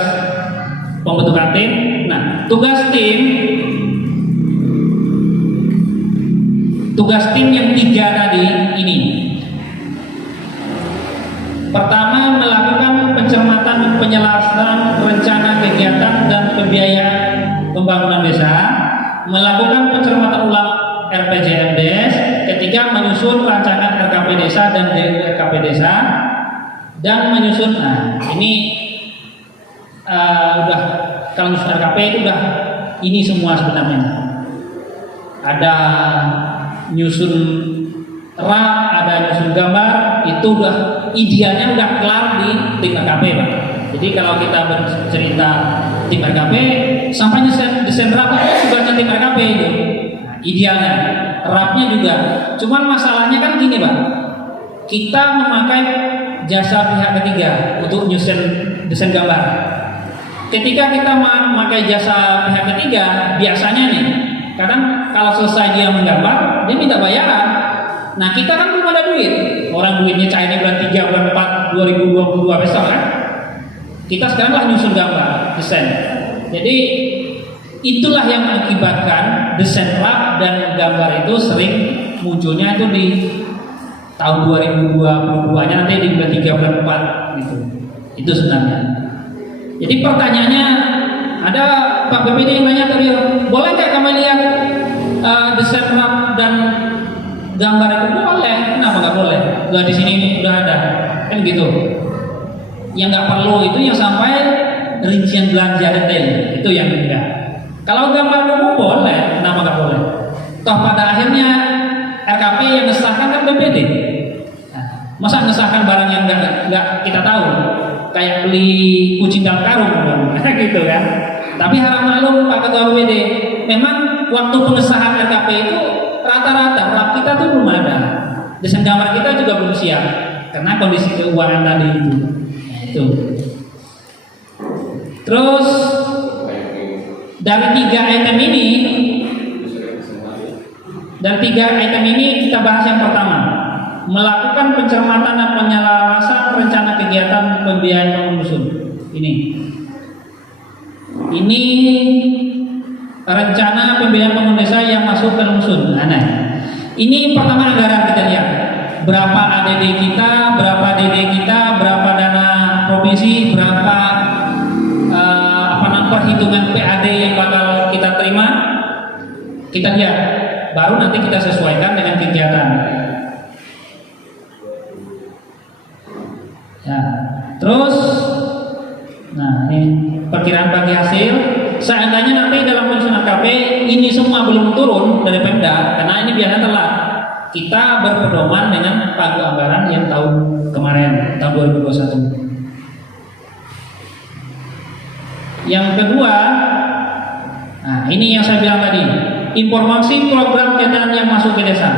pembentukan tim. Nah, tugas tim yang 3 tadi ini. Pertama, melakukan pencermatan penyelesaian rencana kegiatan dan pembiayaan pembangunan desa, melakukan pencermatan ulang RPJMDes. Ketiga, menyusun rancangan RKP desa dan DURKP desa, dan menyusun. Nah, ini udah kalau menyusun RKP itu udah ini semua sebenarnya. Ada nyusun RAP, ada nyusun gambar, itu udah idealnya udah kelar di tim RKP, Pak. Jadi kalau kita bercerita tim RKP sampai desain rapnya juga tim RKP itu. Nah, idealnya rapnya juga. Cuman masalahnya kan gini, Pak. Kita memakai jasa pihak ketiga untuk nyusun desain gambar. Ketika kita memakai jasa pihah ketiga, biasanya nih, kadang kalau selesai dia menggambar, dia minta bayaran. Nah, kita kan belum ada duit. Orang duitnya cairnya bulan 3, bulan 4, 2022 besok kan. Kita sekarang lah nyusun gambar, desain. Jadi itulah yang mengakibatkan desain rap dan gambar itu sering munculnya itu di tahun 2022-nya, nanti di bulan 3, bulan 4 gitu. Itu sebenarnya. Jadi pertanyaannya, ada Pak BPD yang nanya tadi, boleh nggak kami lihat desain rap dan gambar itu? Boleh, kenapa nggak boleh? Udah di sini udah ada, kan gitu. Yang nggak perlu itu yang sampai rincian belanja detail, itu yang enggak. Kalau gambar umum boleh, kenapa nggak boleh? Toh pada akhirnya RKP yang ngesahkan kan BPD. Nah, masa ngesahkan barang yang nggak kita tahu? Kayak beli kucing dalam karung, gitu kan? Tapi harap maklum Pak Ketua BPD, memang waktu pengesahan RKP itu rata-rata rap kita tuh belum ada, desain gambar kita juga belum siap karena kondisi keuangan tadi itu. Nah, itu. Terus dari 3 item ini kita bahas yang pertama, melakukan pencermatan dan penyelarasan rencana kegiatan pembiayaan penyusun. Ini rencana pembiayaan pembangunan desa yang masuk ke rusun. Nah, ini pertama anggaran kita lihat berapa ADD kita, berapa DD kita, berapa dana provinsi, berapa perhitungan PAD yang bakal kita terima, kita lihat, baru nanti kita sesuaikan dengan kegiatan. Ya, terus, nah ini perkiraan bagi hasil. Seandainya nanti dalam penyusunan KP ini semua belum turun dari Pemda, karena ini biasanya telat, kita berpedoman dengan pagu anggaran yang tahun kemarin, tahun 2021. Yang kedua, nah ini yang saya bilang tadi, informasi program kegiatan yang masuk ke desa.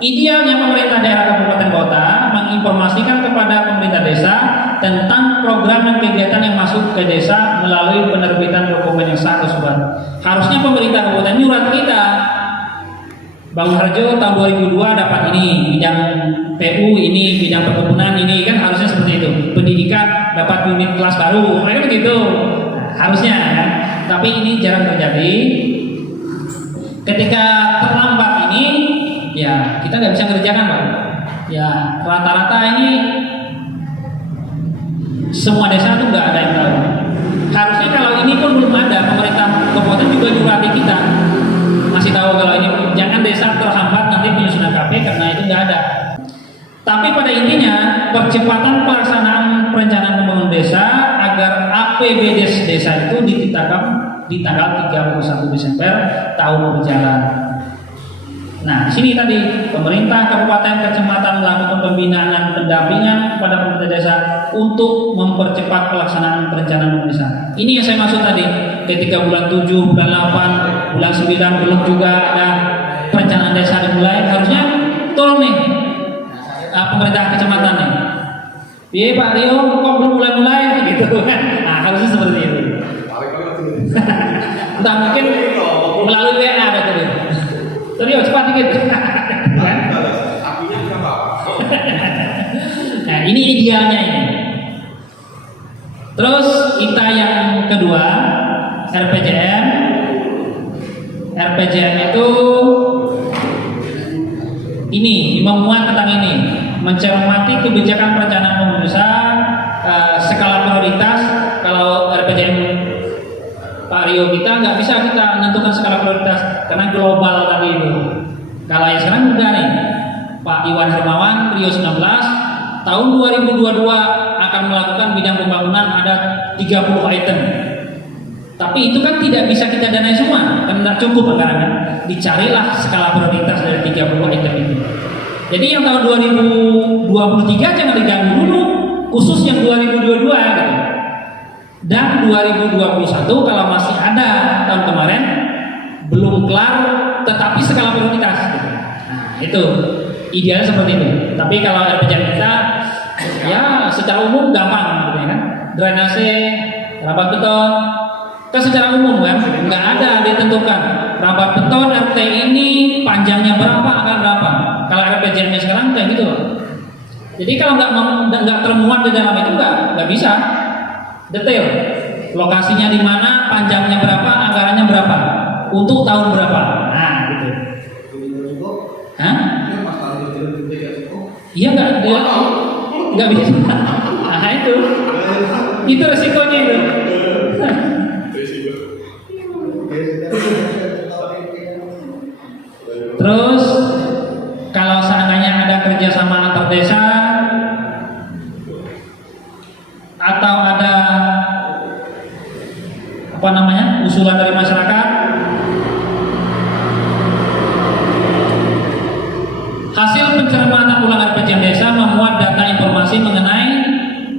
Idealnya pemerintah daerah kabupaten kota menginformasikan kepada pemerintah desa tentang program dan kegiatan yang masuk ke desa melalui penerbitan dokumen yang sah atau surat. Harusnya pemerintah kabupaten nyurat kita, Bang Harjo tahun 2002 dapat ini, bidang PU ini, bidang perkebunan ini, kan harusnya seperti itu. Pendidikan dapat unit kelas baru, mereka begitu. Harusnya, kan? Tapi ini jarang terjadi. Ketika terlambat ini, ya kita nggak bisa kerjakan, Pak. Ya rata-rata ini semua desa itu nggak ada yang tahu. Harusnya kalau ini pun belum ada, pemerintah kabupaten juga nyurati kita, masih tahu kalau ini jangan desa terhambat nanti penyusunan KP karena itu nggak ada. Tapi pada intinya percepatan pelaksanaan perencanaan pembangunan desa agar APBD desa itu ditetapkan di tanggal 31 Desember tahun berjalan. Nah, di sini tadi pemerintah kabupaten kecamatan melakukan pembinaan dan pendampingan kepada pemerintah desa untuk mempercepat pelaksanaan perencanaan desa. Ini yang saya maksud tadi, ketika bulan 7, bulan 8, bulan 9 belum juga ada perencanaan desa dimulai, harusnya tolong nih pemerintah kecamatan nih. Iya Pak Rio, kok belum mulai-mulai gitu kan? Nah, harusnya seperti itu. Entah mungkin melalui WA ada tuh. Rio cepat dikit. Nah, ini idealnya ini. Terus kita yang kedua, RPJM. RPJM itu ini memuat tentang ini, mencermati kebijakan perencanaan pembangunan desa skala prioritas. Kalau RPJM Pak Rio kita nggak bisa kita menentukan skala prioritas karena global tadi itu. Kalau yang sekarang udah nih, Pak Iwan Hermawan Rio 19 tahun 2022 akan melakukan bidang pembangunan ada 30 item. Tapi itu kan tidak bisa kita danai semua, kan tidak cukup anggaran. Dicarilah skala prioritas dari 30 item itu. Jadi yang tahun 2023 jangan diganggu dulu, khusus yang 2022 gitu. Dan 2021 kalau masih ada tahun kemarin belum kelar, tetapi skala prioritas gitu. Nah, itu idealnya seperti itu. Tapi kalau RPJM kita ya secara umum gampang gitu ya kan. Drainase, rapat beton, kan secara umum kan, nggak ada ditentukan rapat beton RT ini panjangnya berapa, akan berapa. Kalau RPJM-nya sekarang kayak gitu loh. Jadi kalau nggak termuat di dalam itu nggak bisa detail. Lokasinya di mana, panjangnya berapa, anggarannya berapa, untuk tahun berapa. Nah gitu. Hah? Iya nggak bisa. Nah itu resikonya itu. Terus kalau seandainya ada kerjasama antar desa atau ada usulan dari masyarakat, hasil pencermatan ulang RPJM desa memuat data informasi mengenai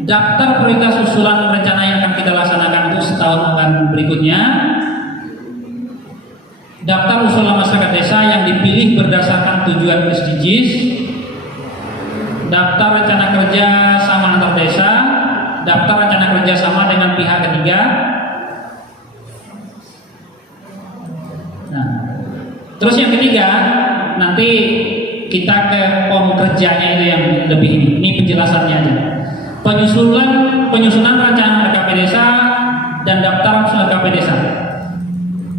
daftar prioritas usulan rencana yang akan kita laksanakan untuk setahun akan berikutnya. Daftar usulan masyarakat desa yang dipilih berdasarkan tujuan SDGs, daftar rencana kerja sama antar desa, daftar rencana kerja sama dengan pihak ketiga. Nah, terus yang ketiga, nanti kita ke pom kerjanya itu yang lebih ini penjelasannya aja. Penyusunan rencana RKP desa dan daftar usulan RKP desa.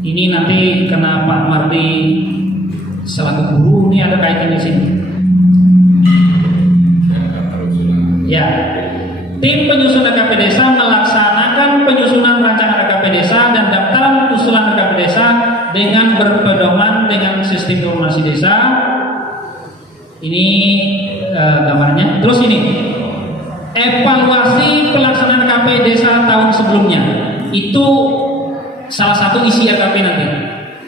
Ini nanti kena Pak Mardi selaku guru, ini ada kaitannya di sini. Ya, tim penyusun RKP desa melaksanakan penyusunan rancangan RKP desa dan daftar usulan RKP desa dengan berpedoman dengan sistem informasi desa. Ini gambarnya. Terus ini evaluasi pelaksanaan RKP desa tahun sebelumnya. Itu salah satu isi RKP nanti.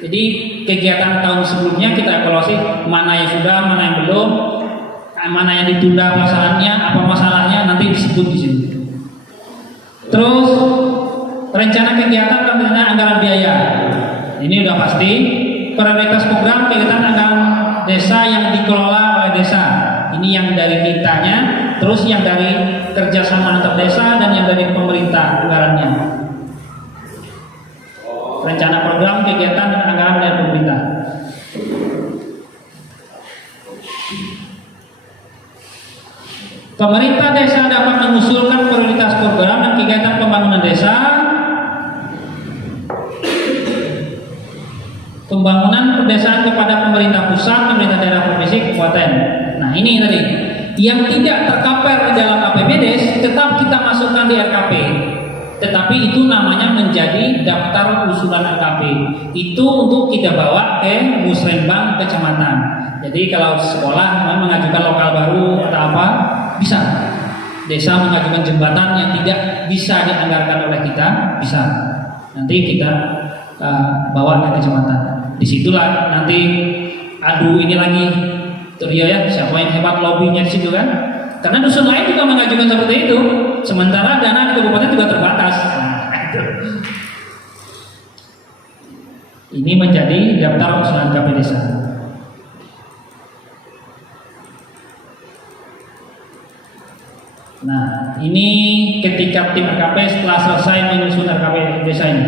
Jadi kegiatan tahun sebelumnya kita evaluasi mana yang sudah, mana yang belum, mana yang ditunda pelaksanaannya, apa masalahnya nanti disebut di sini. Terus rencana kegiatan dan rencana anggaran biaya. Ini udah pasti. Prioritas program kegiatan anggaran desa yang dikelola oleh desa. Ini yang dari kitanya, terus yang dari kerjasama antar desa dan yang dari pemerintah anggarannya. Rencana program kegiatan dan anggaran dari pemerintah. Pemerintah desa dapat mengusulkan prioritas program dan kegiatan pembangunan desa, pembangunan perdesaan kepada pemerintah pusat, pemerintah daerah, provinsi, kabupaten. Nah ini tadi yang tidak tercover di dalam APBD tetap kita masukkan di RKP, tetapi itu namanya menjadi daftar usulan RKP. Itu untuk kita bawa ke musrenbang kecamatan. Jadi kalau sekolah mau mengajukan lokal baru atau apa, bisa. Desa mengajukan jembatan yang tidak bisa dianggarkan oleh kita, bisa. Nanti kita bawa ke kecamatan. Disitulah nanti adu ini lagi, tuh dia ya, siapa yang hebat lobbynya di situ kan? Karena dusun lain juga mengajukan seperti itu, sementara dana di kabupaten juga terbatas. Nah, itu. Ini menjadi daftar usulan RKP desa. Nah, ini ketika tim RKP setelah selesai menyusun RKP desa ini.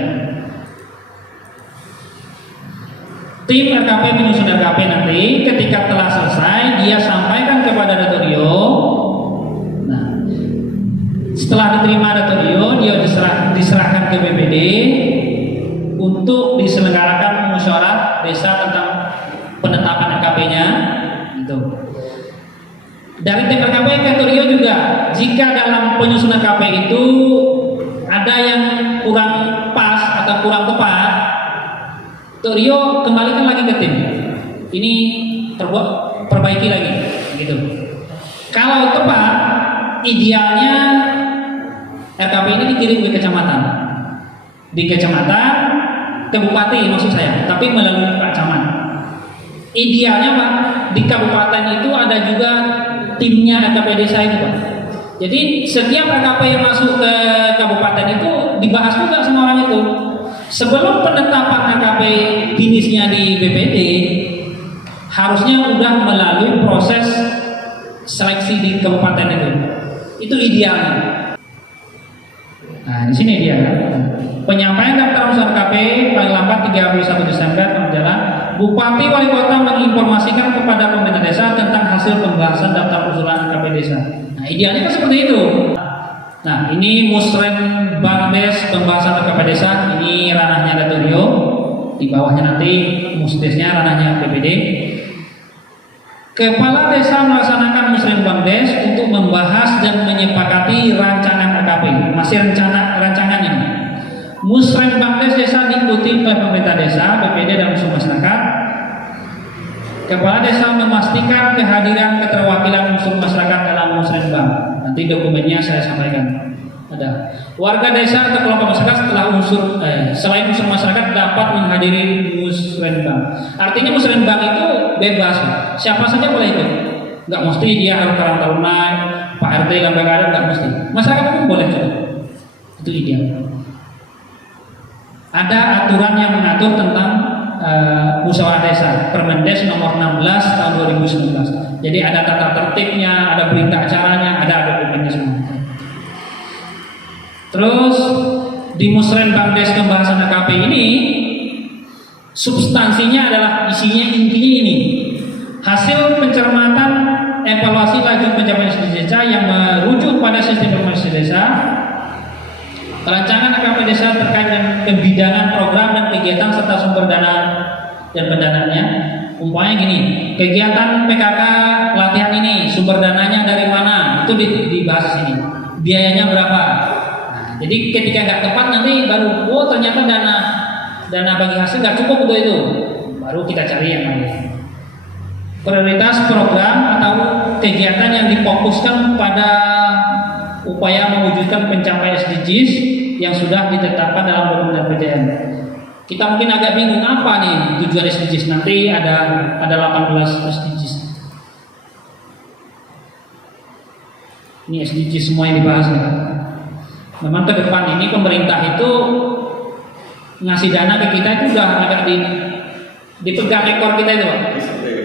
Tim RKP menyusun RKP nanti ketika telah selesai dia sampaikan kepada Datorio. Nah, setelah diterima Datorio dia diserahkan ke BPD untuk diselenggarakan musyawarah desa tentang penetapan RKP-nya gitu. Dari tim RKP ke Datorio juga, jika dalam penyusunan RKP itu ada yang kurang pas atau kurang tepat, Datorio kembalikan lagi ke tim. Ini perbaiki lagi, gitu. Kalau tepat, idealnya RKP ini dikirim ke kecamatan. Di kecamatan, ke bupati maksud saya, tapi melalui Pak Camat. Idealnya Pak, di kabupaten itu ada juga timnya RKP desa itu Pak. Jadi setiap RKP yang masuk ke kabupaten itu dibahas juga sama orang itu. Sebelum penetapan RKP finishnya di BPD, harusnya udah melalui proses seleksi di kabupaten itu. Itu idealnya. Nah, di sini dia. Penyampaian daftar usulan RKP paling lambat 31 Desember berjalan. Bupati wali kota menginformasikan kepada pemerintah desa tentang hasil pembahasan daftar usulan RKP desa. Nah, idealnya kan seperti itu. Nah, ini musrenbangdes pembahasan RKP desa, ini ranahnya Datorio, di bawahnya nanti musdesnya ranahnya BPD. Kepala desa melaksanakan musrenbangdes untuk membahas dan menyepakati rancangan RKP. Masih rancangan ini. Musrenbangdes desa diikuti oleh pemerintah desa, BPD dan unsur masyarakat. Kepala desa memastikan kehadiran keterwakilan unsur masyarakat dalam musrenbang. Nanti dokumennya saya sampaikan. Ada warga desa atau kelompok masyarakat setelah selain unsur masyarakat dapat menghadiri musrenbang. Artinya musrenbang itu bebas, siapa saja boleh ikut. Nggak mesti dia harus Karang Taruna, Pak RT, lembaga adat, nggak mesti. Masyarakat pun boleh juga. Itu ideal. Ada aturan yang mengatur tentang musyawarah desa, Permendes nomor 16 tahun 2019. Jadi ada tata tertibnya, ada berita acaranya, ada dokumennya semua. Terus di musrenbangdes pembahasan RKP ini substansinya adalah intinya ini. Hasil pencermatan evaluasi laju pencapaian sistem desa yang merujuk pada sistem informasi desa. Rancangan RKP desa terkait dengan pembidangan program dan kegiatan serta sumber dana dan pendanaannya. Umpamanya gini, kegiatan PKK latihan ini sumber dananya dari mana? itu dibahas di sini. Biayanya berapa? Nah, jadi ketika nggak tepat nanti baru, oh ternyata dana bagi hasil nggak cukup untuk itu, baru kita cari yang lain. Prioritas program atau kegiatan yang difokuskan pada upaya mewujudkan pencapaian SDGs yang sudah ditetapkan dalam dokumen RPJM. Kita mungkin agak bingung apa nih tujuan SDGs, nanti ada 18 SDGs. Ini SDGs semua yang dibahas nih. Memang ke depan ini pemerintah itu ngasih dana ke kita itu udah agak dipegang ekor kita itu, Pak.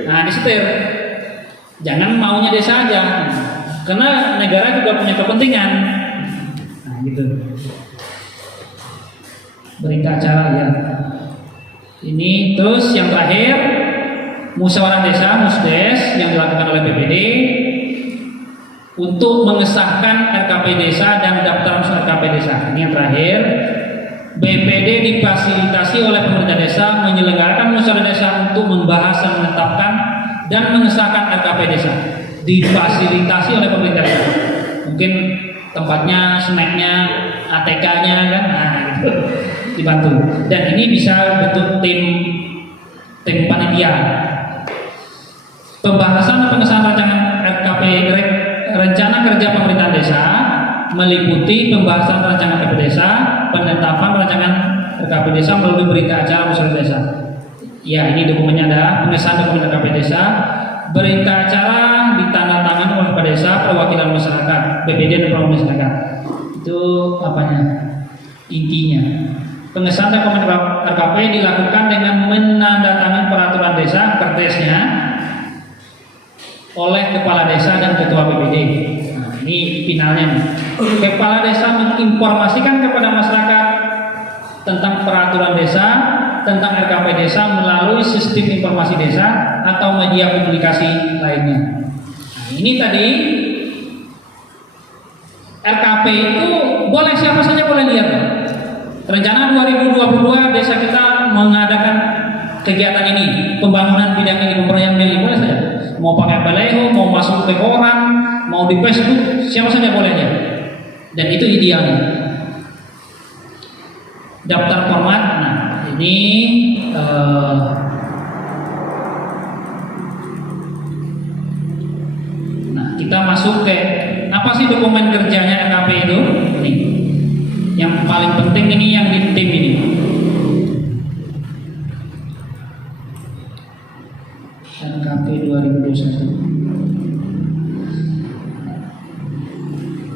Nah, disetir. Jangan maunya desa aja. Karena negara juga punya kepentingan. Nah, gitu. Berita acara ya. Ini terus yang terakhir musyawarah desa Musdes yang dilakukan oleh BPD untuk mengesahkan RKP desa dan daftar RKP desa. Ini yang terakhir. BPD difasilitasi oleh pemerintah desa menyelenggarakan musyawarah desa untuk membahas dan menetapkan dan mengesahkan RKP desa. Difasilitasi oleh pemerintah desa. Mungkin tempatnya, snacknya, ATK-nya kan, nah gitu, dibantu. Dan ini bisa bentuk tim panitia. Pembahasan dan pengesahan rancangan RKP rencana kerja pemerintah desa meliputi pembahasan rancangan RKP desa, penetapan rancangan RKP desa melalui berita acara musyawarah desa. Ya, ini dokumennya ada, pengesahan dokumen RKP desa, berita acara ditandatangani oleh kepala desa, perwakilan masyarakat, BPD dan perwakilan masyarakat. Itu apanya? Intinya. Pengesahan dokumen RKP dilakukan dengan menandatangani peraturan desa, kertasnya, oleh kepala desa dan ketua BPD. Nah, ini finalnya nih. Kepala desa menginformasikan kepada masyarakat tentang peraturan desa, tentang RKP desa melalui sistem informasi desa atau media komunikasi lainnya. Nah, ini tadi RKP itu boleh siapa saja boleh lihat. Rencana 2022 desa kita mengadakan kegiatan ini, pembangunan bidang ini, pemberdayaan ini, boleh saja. Mau pakai baleho, mau masuk ke koran, mau di Facebook, siapa saja bolehnya. Dan itu idealnya. Daftar format, nah ini nah kita masuk ke apa sih dokumen kerjanya RKP itu? Nih, yang paling penting ini yang di tim ini. RKP 2021.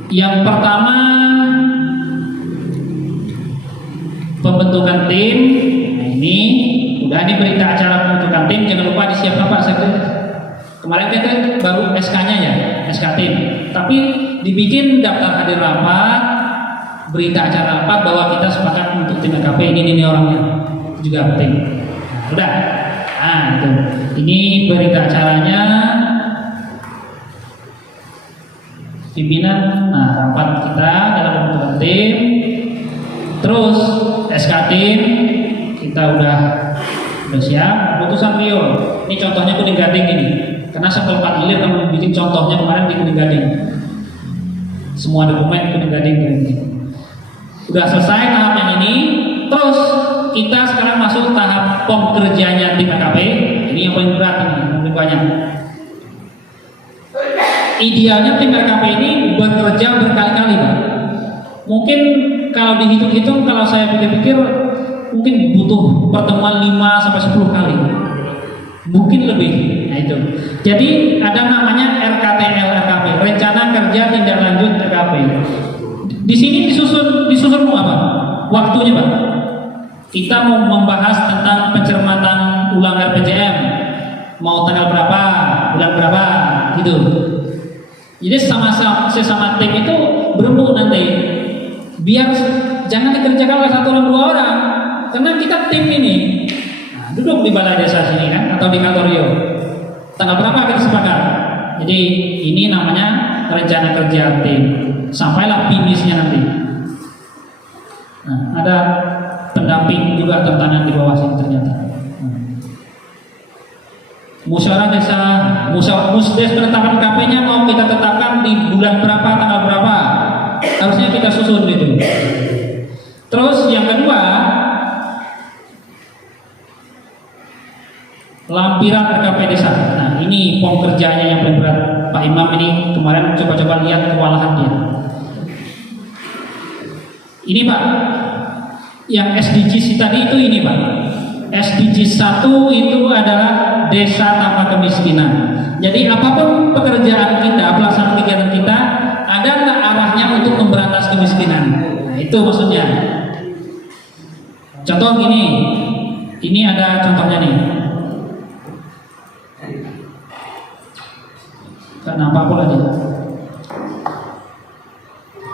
Yang pertama pembentukan tim. Nah, ini berita acara pembentukan tim. Jangan lupa disiapkan Pak Sekjen. Kemarin kita baru SK-nya ya, SK tim. Tapi dibikin daftar hadir rapat, berita acara rapat bahwa kita sepakat untuk tim RKP ini orangnya. Itu juga penting. Nah, udah. Nah, itu. Ini berita acaranya, pimpinan, nah rapat kita dalam pembentukan tim, terus SK tim kita udah siap. Putusan Rio, ini contohnya Kuning Gading ini, karena sebelum Pak Ilir kamu bikin contohnya kemarin di Kuning Gading, semua dokumen Kuning Gading ini. Udah selesai tahap yang ini, terus kita sekarang masuk tahap kerjanya tim RKP. Ini yang paling berat, ini yang paling banyak. Idealnya tim RKP ini bekerja berkali-kali, Pak. Mungkin kalau dihitung-hitung, kalau saya pikir-pikir, mungkin butuh pertemuan 5-10 kali. Mungkin lebih. Nah itu. Jadi ada namanya RKTL RKP, Rencana Kerja Tindak Lanjut RKP. Di sini disusun apa? Waktunya, Pak. Kita mau membahas tentang pencermatan ulang RPJM. Mau tanggal berapa, bulan berapa, gitu. Jadi sesama tim itu berembuk nanti, biar jangan dikerjakan oleh satu orang dua orang, karena kita tim ini. Nah, duduk di balai desa sini kan, atau di kantor Rio. Tanggal berapa kita sepakat? Jadi ini namanya rencana kerja tim. Sampailah finishnya nanti. Nah, ada pendamping juga tantangan di bawah sini ternyata. Musyawarah desa, musyawarah musdes penetapan KP-nya mau kita tetapkan di bulan berapa, tanggal berapa, harusnya kita susun gitu. Terus yang kedua, lampiran RKP desa. Nah ini pom kerjanya yang paling berat. Pak Imam ini kemarin coba-coba lihat kewalahan dia. Ini Pak, yang SDGs tadi itu ini Pak. SDGs 1 itu adalah desa tanpa kemiskinan. Jadi apapun pekerjaan kita, pelaksanaan kegiatan kita, ada nggak arahnya untuk memberantas kemiskinan? Nah, itu maksudnya. Contoh gini, ini ada contohnya nih. Kenapa pula dia?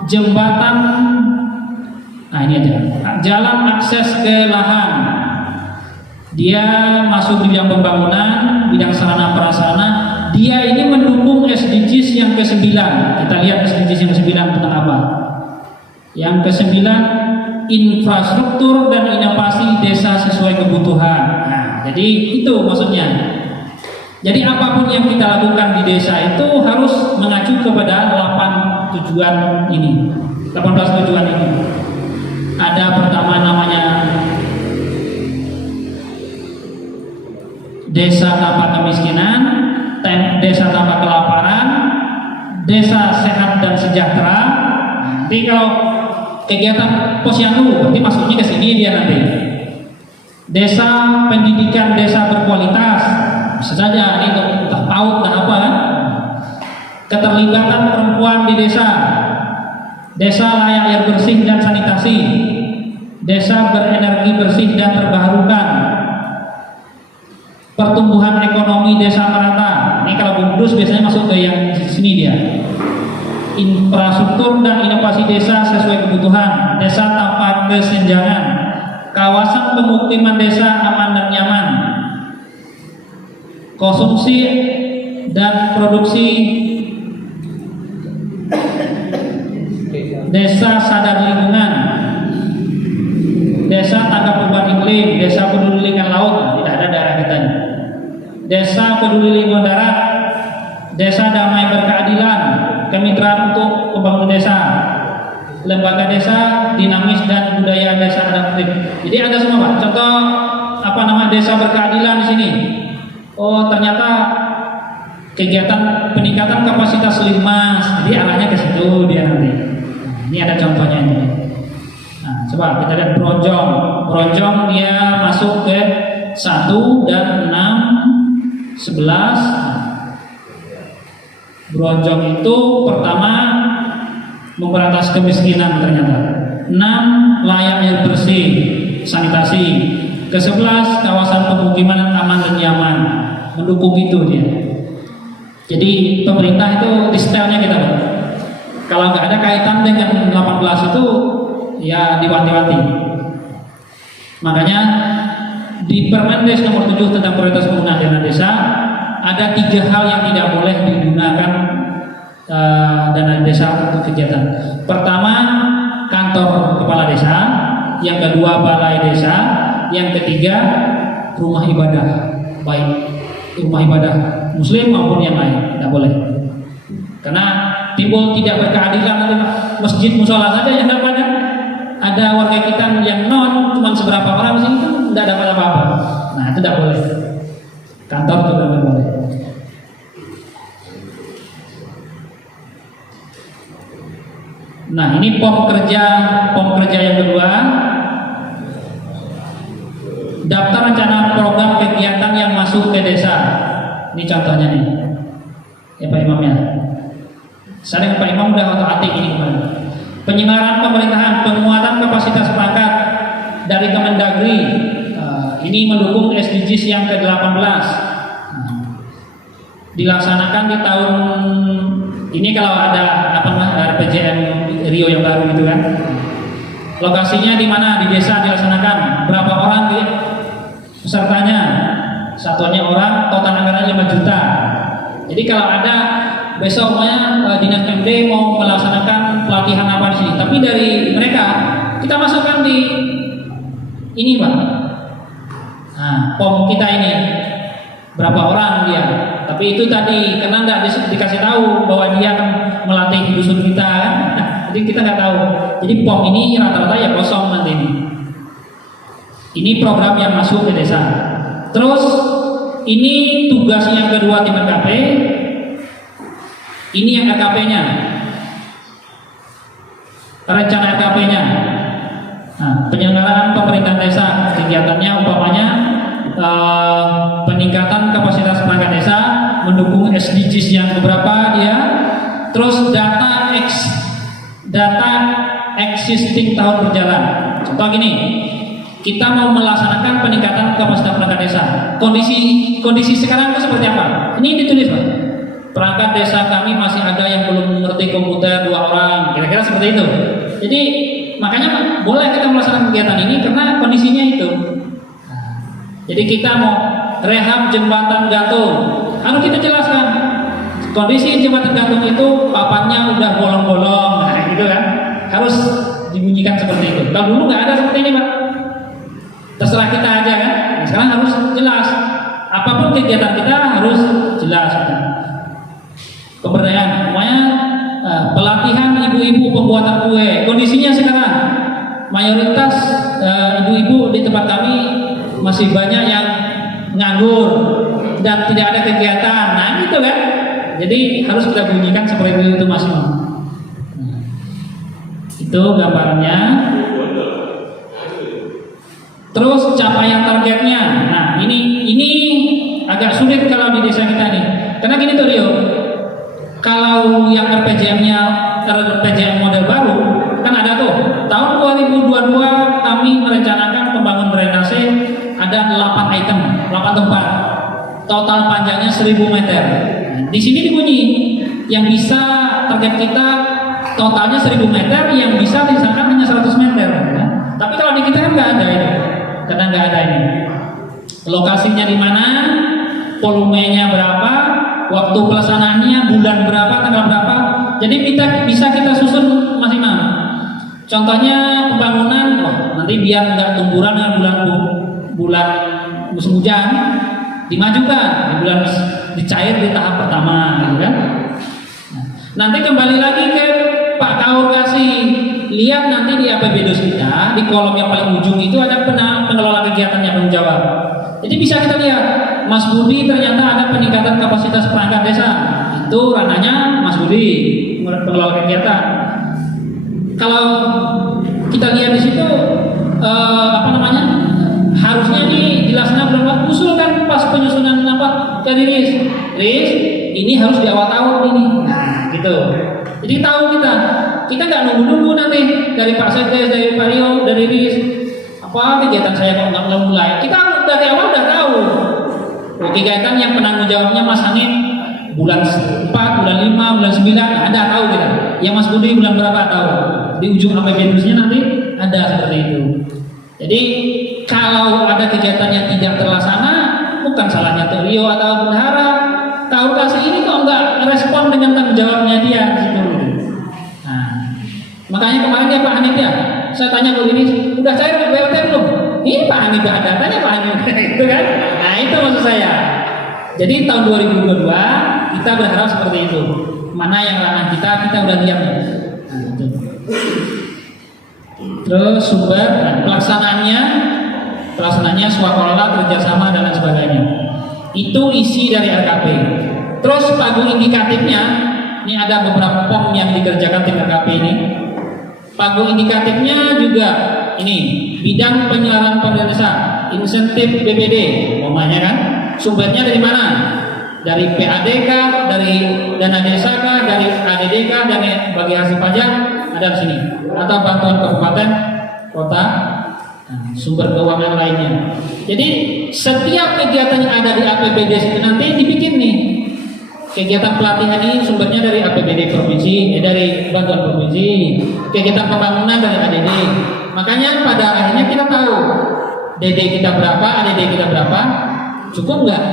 Jembatan, nah ini aja. Jalan akses ke lahan. Dia masuk di bidang pembangunan, bidang sarana prasarana. Dia ini mendukung SDGs yang ke-9. Kita lihat SDGs yang ke-9 tentang apa? Yang ke-9, infrastruktur dan inovasi desa sesuai kebutuhan. Nah, jadi itu maksudnya. Jadi apapun yang kita lakukan di desa itu harus mengacu kepada 8 tujuan ini. 18 tujuan ini. Ada pertama namanya desa tanpa kemiskinan, desa tanpa kelaparan, desa sehat dan sejahtera. Nanti kalau kegiatan posyandu, berarti masuknya ke sini dia nanti. Desa pendidikan, desa berkualitas, bisa saja ini entah PAUD dan apa kan. Keterlibatan perempuan di desa, desa layak air bersih dan sanitasi, desa berenergi bersih dan terbarukan, pertumbuhan ekonomi desa merata. Ini kalau Bumdus biasanya masuk ke yang di sini dia. Infrastruktur dan inovasi desa sesuai kebutuhan, desa tanpa kesenjangan, kawasan pemukiman desa aman dan nyaman, konsumsi dan produksi desa sadar lingkungan, desa tanggap perubahan iklim, desa peduli lingkungan laut, tidak ada daerah kita ini. Desa peduli lingkungan darat, desa damai berkeadilan, kemitraan untuk pembangunan desa, lembaga desa dinamis dan budaya desa adaptif. Jadi ada semua Pak. Contoh apa nama desa berkeadilan di sini. Oh ternyata kegiatan peningkatan kapasitas limas. Jadi arahnya ke situ dia nanti. Ini ada contohnya ini. Nah, coba kita lihat Bronjong. Bronjong dia masuk ke 1 dan 6, 11. Bronjong itu pertama memberantas kemiskinan ternyata. 6 layak air bersih, sanitasi. Ke-11 kawasan pemukiman aman dan nyaman, mendukung itu dia. Jadi pemerintah itu di stylenya kita. Kalau nggak ada kaitan dengan 18 itu ya diwanti-wanti. Makanya di Permendes nomor 7 tentang prioritas penggunaan dana desa ada 3 hal yang tidak boleh digunakan dana desa untuk kegiatan. Pertama, kantor kepala desa. Yang kedua, balai desa. Yang ketiga, rumah ibadah, baik rumah ibadah muslim maupun yang lain, tidak boleh. Karena timbul tidak berkeadilan, masjid musola saja yang dapat. Ada warga kita yang non cuma seberapa orang sih, tidak dapat apa-apa. Nah itu tidak boleh. Kantor juga tidak boleh. Nah ini pom kerja yang kedua. Daftar rencana program kegiatan yang masuk ke desa. Ini contohnya nih, ya Pak Imam ya. Saya dengan Pak Imam udah otak-atik ini kemarin. Penyelenggaraan pemerintahan, penguatan kapasitas perangkat dari Kemendagri. Ini mendukung SDGs yang ke-18. Dilaksanakan di tahun ini kalau ada RPJM Rio yang baru gitu kan. Lokasinya di mana? Di desa dilaksanakan. Berapa orang pesertanya? Satuannya orang, total anggarannya 5 juta. Jadi kalau ada besoknya dinas PMD mau melaksanakan pelatihan apa di sini, tapi dari mereka kita masukkan di ini Pak. Nah, pom kita ini berapa orang dia? Tapi itu tadi karena nggak dikasih tahu bahwa dia akan di dusun kita kan. Nah, jadi kita nggak tahu. Jadi POM ini rata-rata ya kosong nanti ini. Ini program yang masuk ke desa. Terus ini tugas yang kedua tim RKP. Ini yang RKP-nya. Rencana RKP-nya. Nah, penyelenggaraan pemerintahan desa, kegiatannya umpamanya peningkatan kapasitas perangkat desa, mendukung SDGs yang beberapa dia, terus data existing tahun berjalan. Contoh gini, kita mau melaksanakan peningkatan kapasitas perangkat desa. Kondisi sekarang itu seperti apa? Ini ditulis, Pak. Perangkat desa kami masih ada yang belum mengerti komputer 2 orang, kira-kira seperti itu. Jadi makanya boleh kita melaksanakan kegiatan ini karena kondisinya itu. Jadi kita mau rehab jembatan gantung, harus kita jelaskan kondisi jembatan gantung itu papannya udah bolong-bolong, nah gitu kan, harus dibunyikan seperti itu. Kalau dulu nggak ada seperti ini, Pak. Terserah kita aja kan. Nah, sekarang harus jelas. Apapun kegiatan kita harus jelas. Pemberdayaan, semuanya pelatihan ibu-ibu pembuatan kue. Kondisinya sekarang mayoritas ibu-ibu di tempat kami masih banyak yang nganggur dan tidak ada kegiatan. Nah gitu kan. Jadi harus kita bunyikan seperti itu Mas. Itu gambarnya. Terus capaian targetnya. Nah ini agak sulit kalau di desa kita nih. Karena gini tuh Rio. Kalau yang RPJM model baru kan ada tuh. Tahun 2022 kami merencanakan pembangun drainase ada 8 item, 8 tempat. Total panjangnya 1000 meter. Di sini dibunyi yang bisa target kita totalnya 1000 meter, yang bisa dilaksanakan hanya 100 meter. Ya. Tapi kalau di kita kan nggak ada ini, karena nggak ada ini. Lokasinya di mana, volumenya berapa, waktu pelaksanaannya, bulan berapa, tanggal berapa. Jadi kita bisa kita susun masing-masing. Contohnya pembangunan, nanti biar nggak tumburan dengan bulan musim hujan, dimajukan di bulan dicair di tahap pertama, gitu kan? Nanti kembali lagi ke Pak Kaur kasih lihat nanti di APBDes kita di kolom yang paling ujung itu ada pengelola kegiatan yang menjawab. Jadi bisa kita lihat, Mas Budi ternyata ada peningkatan kapasitas perangkat desa. Itu ranahnya Mas Budi, pengelola kegiatan. Kalau kita lihat di situ harusnya dilaksanakan belum usulkan pas penyusunan dari RIS ini harus di awal tahun ini. Nah, gitu. Jadi tahu kita nggak nunggu nanti dari Pak Sekdes, dari Pak Rio, dari RIS apa kegiatan saya kok nggak mulai. Kita dari awal udah tahu. Kegiatan yang penanggung jawabnya Mas Hanif bulan 4, bulan 5, bulan 9 ada tahu kita. Yang Mas Budi bulan berapa tahu. Di ujung APBDes-nya nanti ada seperti itu. Jadi kalau ada kegiatan yang tidak terlaksana, bukan salahnya Rio atau Bendahara. Tahu kasih ini kok nggak respon dengan tanggung jawabnya dia gitu. Nah, makanya kemarin ya Pak Hanif ya, saya tanya begini, udah cair BLT belum? Ini Pak Hanif ada, tanya Pak Hanif itu kan? Nah itu maksud saya. Jadi tahun 2022 kita berharap seperti itu. Mana yang ranah kita udah lihat. Nah, itu. Terus sumber pelaksanaannya swakelola, kerjasama dan lain sebagainya. Itu isi dari RKP. Terus pagung indikatifnya, ini ada beberapa POM yang dikerjakan tim RKP ini. Pagung indikatifnya juga ini bidang penyelenggaraan pemerintah desa, insentif BPD, umpamanya kan. Sumbernya dari mana? Dari PADK, dari dana desa, dari ADDK, dari bagi hasil pajak ada di sini, atau bantuan kabupaten, kota, sumber keuangan lainnya. Jadi setiap kegiatan yang ada di APBDes itu nanti dibikin nih. Kegiatan pelatihan ini sumbernya dari APBD provinsi, dari bantuan provinsi. Kegiatan pembangunan dari ADD. Makanya pada akhirnya kita tahu DD kita berapa, ADD kita berapa, cukup nggak?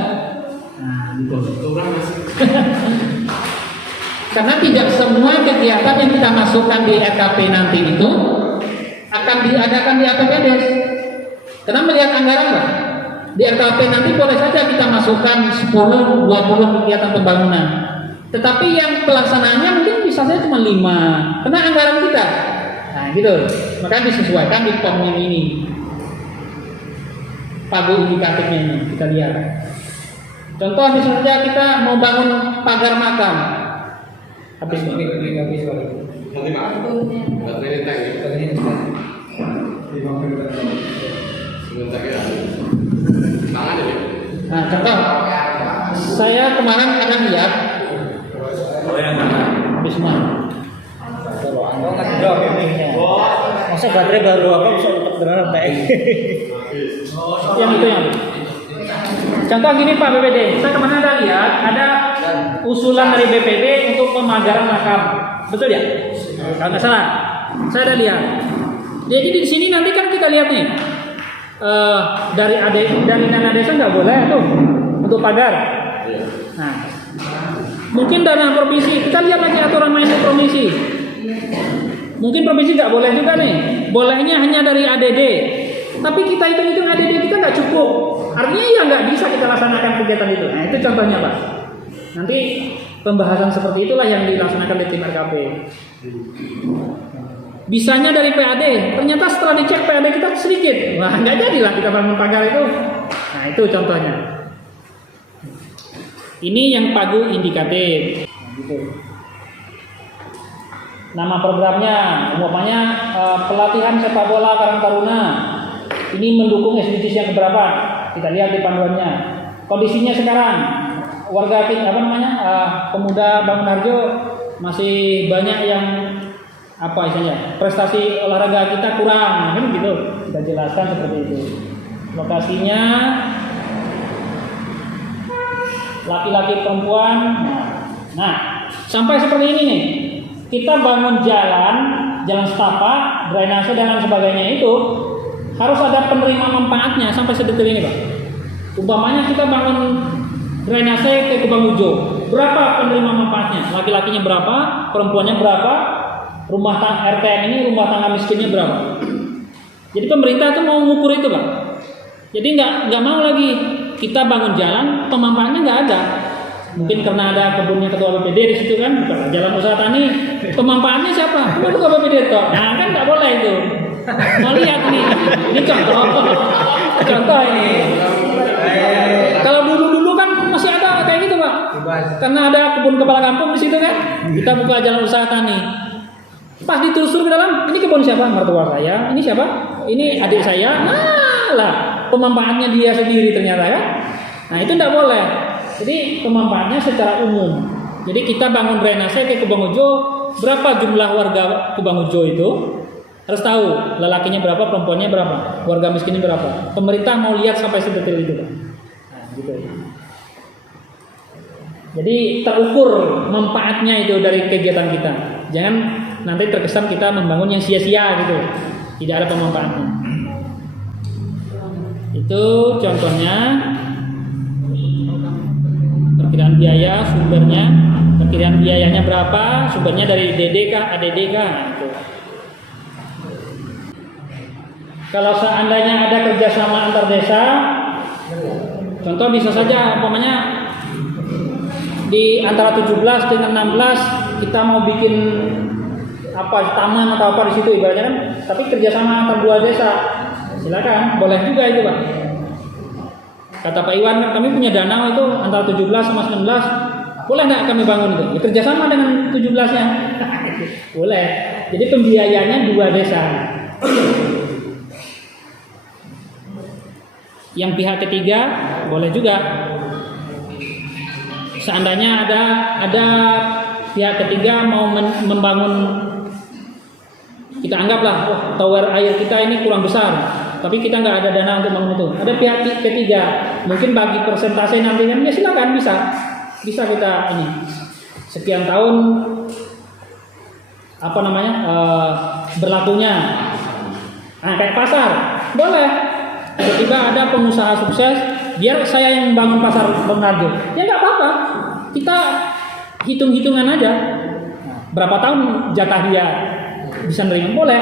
Nah, gitu. Karena tidak semua kegiatan yang kita masukkan di RKP nanti itu akan diadakan di APBDes. Karena melihat anggaran Pak, di RKP nanti boleh saja kita masukkan 10, 20 kegiatan pembangunan. Tetapi yang pelaksanaannya mungkin bisa saja cuma 5 karena anggaran kita. Nah gitu, makanya disesuaikan di form yang ini. Pagu indikatifnya ini kita lihat. Contoh misalnya kita mau bangun pagar makam. Habis nah, contoh saya kemarin akan lihat habis mana? Masa baterai baru apa bisa untuk beneran Yang itu yang. Contoh gini Pak BPD, saya kemarin ada lihat ada usulan dari BPD untuk pemagaran makam, betul ya? Kalau nggak salah, saya ada lihat. Jadi di sini nanti kan kita lihat nih, dari dana desa nggak boleh tuh untuk pagar. Nah, mungkin dana provinsi, kita lihat lagi aturan main di provinsi. Mungkin provinsi nggak boleh juga nih, bolehnya hanya dari ADD. Tapi kita hitung ADD kita nggak cukup, artinya ya nggak bisa kita laksanakan kegiatan itu. Nah itu contohnya Pak. Nanti pembahasan seperti itulah yang dilaksanakan di tim RKP. Bisanya dari PAD, ternyata setelah dicek PAD kita sedikit, wah nggak jadilah kita bangun pagar itu. Nah itu contohnya. Ini yang pagu indikatif. Nah, gitu. Nama programnya, umpamanya pelatihan sepak bola Karang Taruna. Ini mendukung SDGs yang keberapa? Kita lihat di panduannya. Kondisinya sekarang, warga pemuda Bangunarjo masih banyak yang prestasi olahraga kita kurang, kan gitu. Kita jelaskan seperti itu. Lokasinya laki-laki perempuan. Nah, sampai seperti ini nih. Kita bangun jalan setapak, drainase dan lain sebagainya itu harus ada penerima manfaatnya sampai sedetil ini Pak. Umpamanya kita bangun drainase ke Kubang Ujo, berapa penerima manfaatnya? Laki-lakinya berapa? Perempuannya berapa? Rumah tangga RTM ini rumah tangga miskinnya berapa? Jadi pemerintah itu mau mengukur itu Pak. Jadi nggak mau lagi kita bangun jalan pemanfaatnya nggak ada. Mungkin karena ada kebunnya ketua BPD di situ kan, jalan usaha tani, pemanfaatnya siapa? Cuma ketua BPD toh. Nah kan nggak boleh itu. Mau lihat nih, ini contoh ini. Kalau dulu kan masih ada kayak gitu Pak, karena ada kebun kepala kampung di situ kan, kita buka jalan usaha tani. Pas ditelusur ke dalam, ini kebun siapa? Mertua saya. Ini siapa? Ini adik saya. Nah lah, pemanfaatnya dia sendiri ternyata kan. Nah itu tidak boleh. Jadi pemanfaatnya secara umum. Jadi kita bangun drainase ke Kubang Ujo, berapa jumlah warga Kubang Ujo itu? Harus tahu, lelakinya berapa, perempuannya berapa, warga miskinnya berapa. Pemerintah mau lihat sampai sedetil itu. Nah, gitu. Jadi terukur manfaatnya itu dari kegiatan kita. Jangan nanti terkesan kita membangun yang sia-sia gitu. Tidak ada pemanfaatnya. Itu contohnya. Perkiraan biaya, sumbernya, perkiraan biayanya berapa, sumbernya dari DD kah, ADD kah, gitu. Kalau seandainya ada kerjasama antar desa, contoh bisa saja, umpamanya di antara 17 dengan 16 kita mau bikin taman atau apa di situ ibaratnya kan, tapi kerjasama antar dua desa, silakan, boleh juga itu Pak. Kata Pak Iwan, kami punya danau itu antara 17 sama 19, boleh nggak kami bangun itu? Ya, kerjasama dengan 17-nya, boleh. Jadi pembiayanya dua desa. Yang pihak ketiga boleh juga. Seandainya ada pihak ketiga mau membangun, kita anggaplah tower air kita ini kurang besar. Tapi kita nggak ada dana untuk bangun itu. Ada pihak ketiga, mungkin bagi persentase nantinya, ya silakan bisa kita ini sekian tahun berlakunya. Nah kayak pasar, boleh. Tiba-tiba ada pengusaha sukses, biar saya yang bangun pasar Bangunarjo. Ya nggak apa-apa, kita hitung-hitungan aja. Berapa tahun jatah dia bisa nerima, boleh.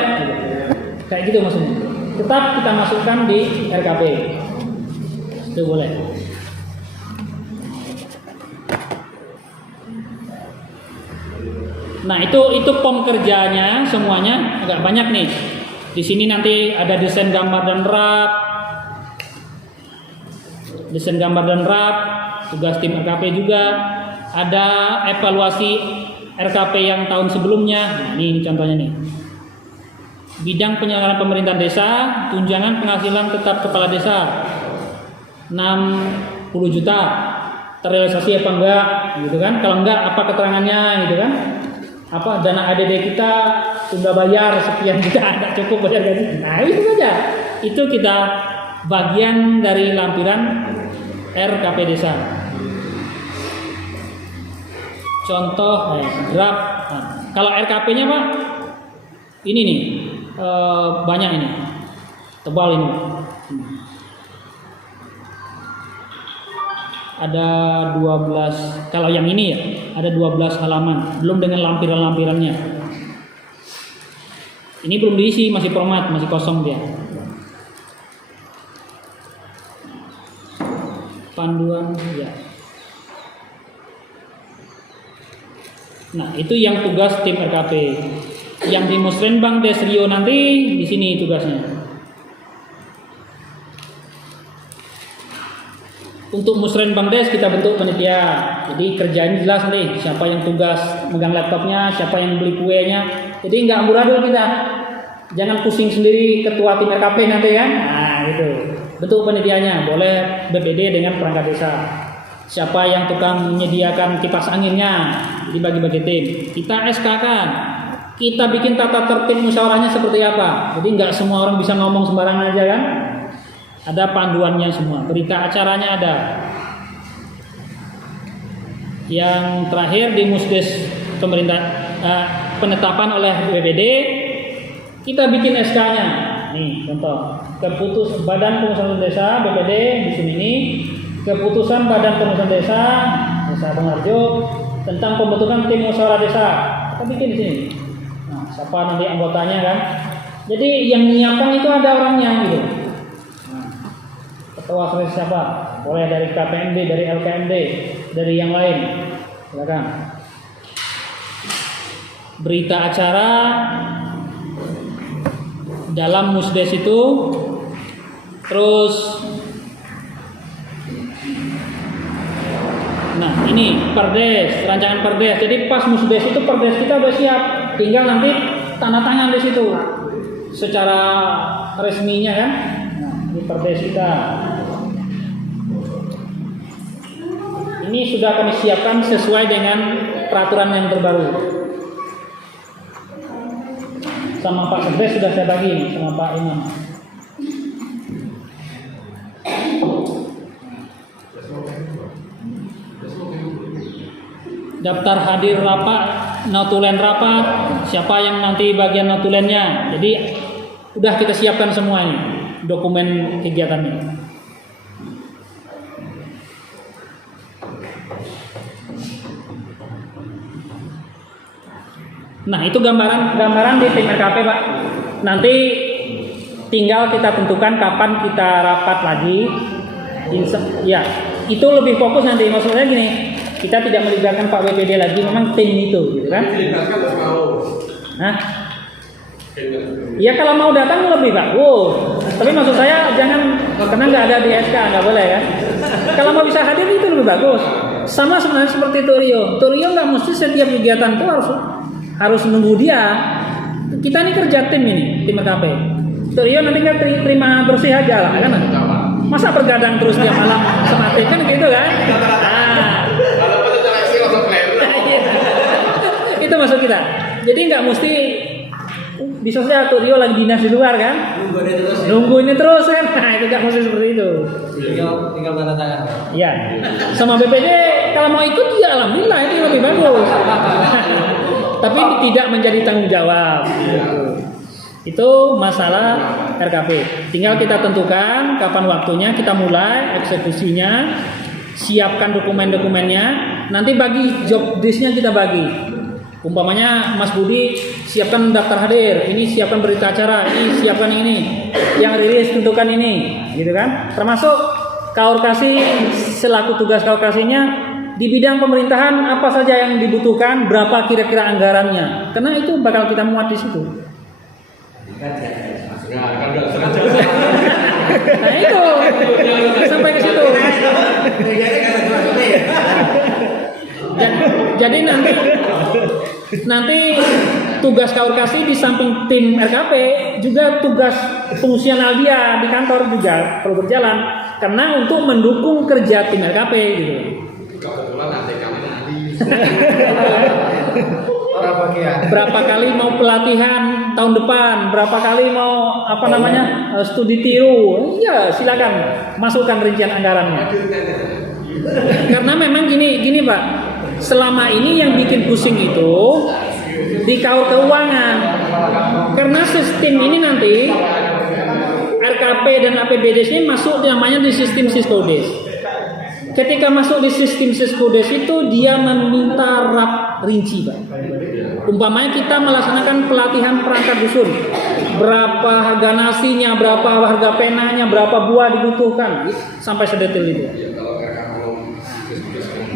Kayak gitu maksudnya. Tetap kita masukkan di RKP. Itu boleh. Nah, itu pom kerjanya semuanya agak banyak nih. Di sini nanti ada desain gambar dan rap. Desain gambar dan rap, tugas tim RKP juga. Ada evaluasi RKP yang tahun sebelumnya. Nah, ini contohnya nih. Bidang penyelenggaraan pemerintahan desa, tunjangan penghasilan tetap kepala desa 60 juta. Terrealisasi apa enggak gitu kan? Kalau enggak apa keterangannya gitu kan? Apa dana ADD kita sudah bayar sekian juta, enggak cukup bayar gaji. Nah, itu saja. Itu kita bagian dari lampiran RKP desa. Contoh draft. Nah, kalau RKP-nya Pak, ini nih banyak ini, tebal ini. Ada 12, kalau yang ini ya, ada 12 halaman, belum dengan lampiran-lampirannya. Ini belum diisi, masih format, masih kosong dia. Panduan ya. Nah, itu yang tugas tim RKP. Yang di Musrenbang Desrio nanti di sini tugasnya. Untuk Musrenbang Des kita bentuk panitia. Jadi kerjaan jelas nih, siapa yang tugas megang laptopnya, siapa yang beli kuenya. Jadi nggak amburadul kita. Jangan pusing sendiri ketua tim RKP nanti kan. Nah, gitu. Bentuk panitianya, boleh BPD dengan perangkat desa. Siapa yang tukang menyediakan kipas anginnya, dibagi-bagi tim. Kita SK kan. Kita bikin tata tertib musyawarahnya seperti apa. Jadi nggak semua orang bisa ngomong sembarangan aja kan. Ada panduannya semua. Berita acaranya ada. Yang terakhir di Musdes pemerintah penetapan oleh BPD, kita bikin SK-nya. Nih contoh. Badan Pengurusan Desa BPD di sini nih. Keputusan Badan Pengurusan Desa Bangharjo tentang pembentukan tim musyawarah desa. Kita bikin di sini. Nah, siapa nanti anggotanya kan? Jadi yang menyiapkan itu ada orangnya gitu. Nah, ketua sekretaris siapa? Boleh dari KPMD, dari LKMD, dari yang lain. Silakan. Berita acara dalam Musdes itu, terus nah ini perdes, rancangan perdes. Jadi pas Musdes itu perdes kita udah siap, tinggal nanti tanda tangan di situ secara resminya kan. Nah, ini perdes kita. Ini sudah kami siapkan sesuai dengan peraturan yang terbaru. Sama Pak Sekdes sudah saya bagi sama Pak Imam. Daftar hadir rapat, notulen rapat, siapa yang nanti bagian notulennya. Jadi udah kita siapkan semuanya dokumen kegiatannya. Nah, itu gambaran di tim RKP, Pak. Nanti tinggal kita tentukan kapan kita rapat lagi. Ya, itu lebih fokus nanti. Maksudnya gini, kita tidak melibatkan Pak BPD lagi, memang tim itu, gitu kan? Nah, ya kalau mau datang lebih bagus. Tapi maksud saya jangan karena nggak ada di SK, nggak boleh kan? Kalau mau bisa hadir itu lebih bagus. Sama sebenarnya seperti Turio. Turio nggak mesti setiap kegiatan itu harus nunggu dia. Kita ini kerja tim ini, tim RKP. Turio nanti nggak terima bersih aja lah, kan? Masa bergadang terus tiap malam sematik kan gitu kan? Itu maksud kita. Jadi nggak mesti bisa saja Turio lagi dinas di luar kan? Nunggu ini terus kan? Nah itu nggak mesti seperti itu. Tinggal tanda tangan. Iya. Sama BPD kalau mau ikut ya alhamdulillah itu lebih bagus. Tapi tidak menjadi tanggung jawab. Itu masalah RKP. Tinggal kita tentukan kapan waktunya, kita mulai eksekusinya, siapkan dokumen-dokumennya. Nanti bagi job desk-nya kita bagi. Umpamanya Mas Budi siapkan daftar hadir, ini siapkan berita acara, ini siapkan ini, yang rilis tentukan ini, gitu kan? Termasuk kaorkasi selaku tugas kaorkasinya di bidang pemerintahan apa saja yang dibutuhkan, berapa kira-kira anggarannya. Karena itu bakal kita muat di situ. Nah itu sampai ke situ. Jadi nanti tugas Kaurkasi di samping tim RKP juga tugas fungsional dia di kantor juga perlu berjalan karena untuk mendukung kerja tim RKP gitu. Berapa kali mau pelatihan tahun depan, berapa kali mau studi tiru, ya silakan masukkan rincian anggarannya. Karena memang gini Pak, selama ini yang bikin pusing itu di kaur keuangan. Karena sistem ini nanti RKP dan APBDes ini masuk namanya di sistem Siskodes. Ketika masuk di sistem Siskodes itu dia meminta rap rinci, Pak. Umpamanya kita melaksanakan pelatihan perangkat dusun, berapa harga nasinya, berapa harga penanya, berapa buah dibutuhkan, sampai sedetil itu.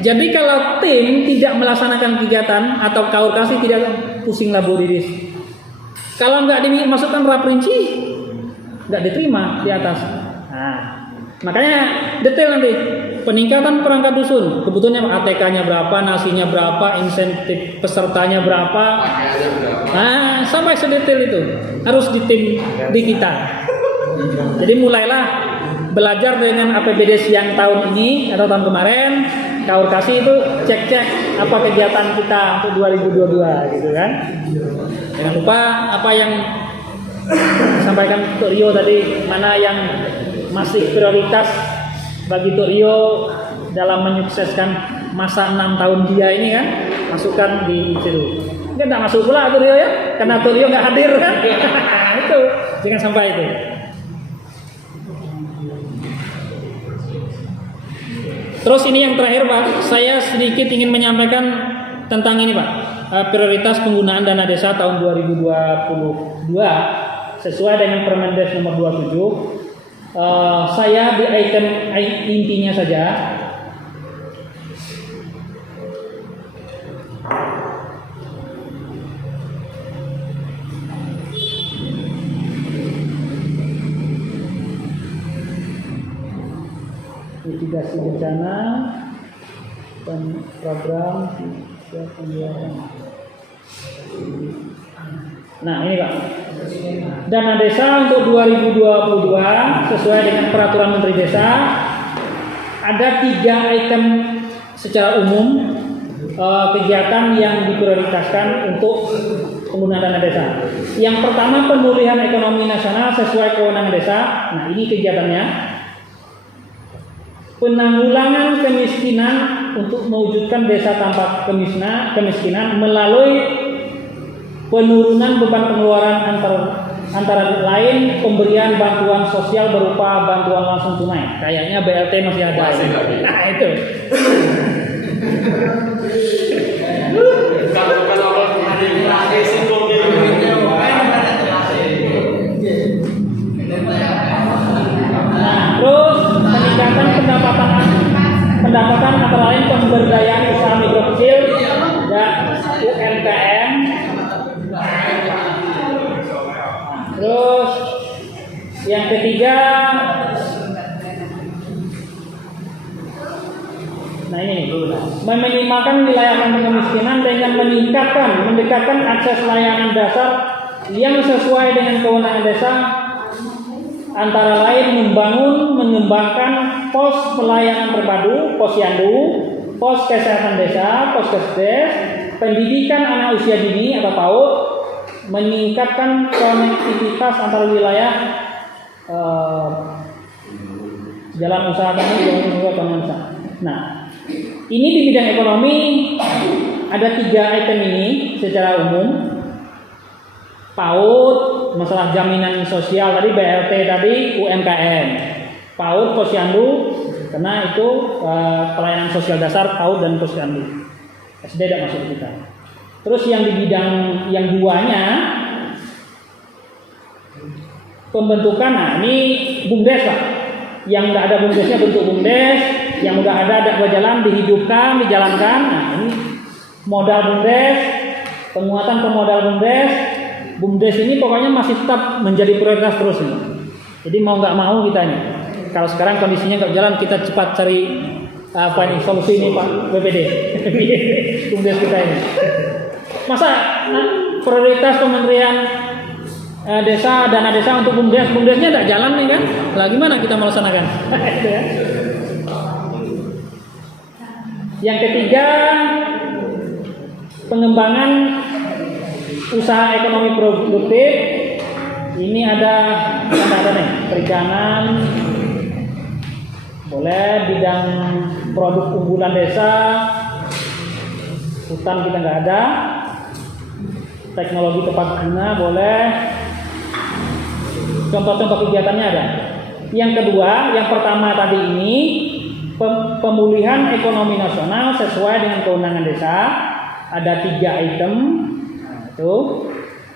Jadi kalau tim tidak melaksanakan kegiatan atau Kaurkasi tidak pusing labor diris. Kalau nggak dimasukkan rap rinci, nggak diterima di atas. Nah, makanya detail nanti peningkatan perangkat dusun, kebutuhannya ATK-nya berapa, nasinya berapa, insentif pesertanya berapa. Nah, sampai sedetail itu harus di tim di kita. Jadi mulailah belajar dengan APBDes yang tahun ini atau tahun kemarin. Kaurkasi itu cek apa kegiatan kita untuk 2022 gitu kan. Jangan lupa apa yang disampaikan Tuk Rio tadi, mana yang masih prioritas bagi Tuk Rio dalam menyukseskan masa 6 tahun dia ini kan, masukkan di situ. Mungkin tidak masuk pula Tuk Rio ya, karena Tuk Rio nggak hadir kan. Itu jangan sampai itu. Terus ini yang terakhir Pak, saya sedikit ingin menyampaikan tentang ini Pak, prioritas penggunaan dana desa tahun 2022 sesuai dengan Permendes nomor 27. Saya di item intinya saja. Mitigasi bencana dan program pembiayaan. Nah ini Pak, dana desa untuk 2022 sesuai dengan peraturan Menteri Desa ada 3 item secara umum kegiatan yang diprioritaskan untuk penggunaan dana desa. Yang pertama pemulihan ekonomi nasional sesuai kewenangan desa. Nah ini kegiatannya. Penanggulangan kemiskinan untuk mewujudkan desa tanpa kemiskinan melalui penurunan beban pengeluaran antara lain pemberian bantuan sosial berupa bantuan langsung tunai. Kayaknya BLT masih ada. Nah itu. Nah, terus peningkatan pendapatan antara lain pemberdayaan usaha mikro kecil dan UMKM. Terus yang ketiga, nah ini meminimalkan wilayah kemiskinan dengan mendekatkan akses layanan dasar yang sesuai dengan kewenangan desa. Antara lain mengembangkan pos pelayanan terpadu, posyandu, pos kesehatan desa, pos kesdes, pendidikan anak usia dini atau PAUD, meningkatkan konektivitas antar wilayah jalan usaha kami dengan usaha. Nah, ini di bidang ekonomi ada 3 item ini secara umum. PAUD, masalah jaminan sosial tadi, BLT tadi, UMKM. PAUD, posyandu, karena itu pelayanan sosial dasar PAUD dan posyandu. SD tidak masuk kita. Terus yang di bidang yang duanya, pembentukan, nah ini BUMDes Pak. Yang tidak ada BUMDesnya bentuk BUMDes. yang udah ada 2 jalan dihidupkan, dijalankan. Nah, ini modal BUMDes, penguatan pemodal BUMDes. BUMDes ini pokoknya masih tetap menjadi prioritas terus nih. Jadi mau nggak mau kita nih. Kalau sekarang kondisinya nggak jalan, kita cepat cari solusi ini Pak BPD. BUMDes kita ini. Masa prioritas Kementerian Desa, dana desa untuk BUMDesnya tidak jalan nih kan? Lah gimana kita melaksanakan? Gitu ya. Yang ketiga, pengembangan usaha ekonomi produktif. Ini ada nih, perikanan, boleh, bidang produk unggulan desa, hutan kita nggak ada, teknologi tepat guna boleh. Contoh-contoh kegiatannya ada. Yang kedua, yang pertama tadi ini pemulihan ekonomi nasional sesuai dengan kewenangan desa. Ada 3 item. Nah, itu.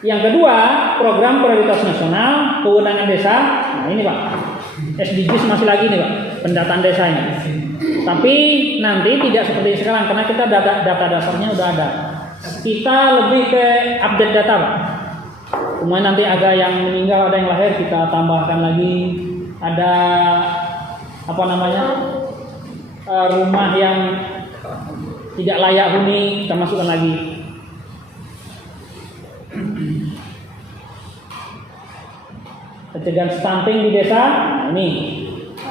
Yang kedua, program prioritas nasional kewenangan desa. Nah ini Pak, SDGs masih lagi nih Pak, pendataan desa ini. Tapi nanti tidak seperti sekarang karena kita data dasarnya udah ada. Kita lebih ke update data Pak. Kemudian nanti ada yang meninggal, ada yang lahir, kita tambahkan lagi. Ada rumah yang tidak layak huni, kita masukkan lagi. Pencegahan stunting di desa. Nah,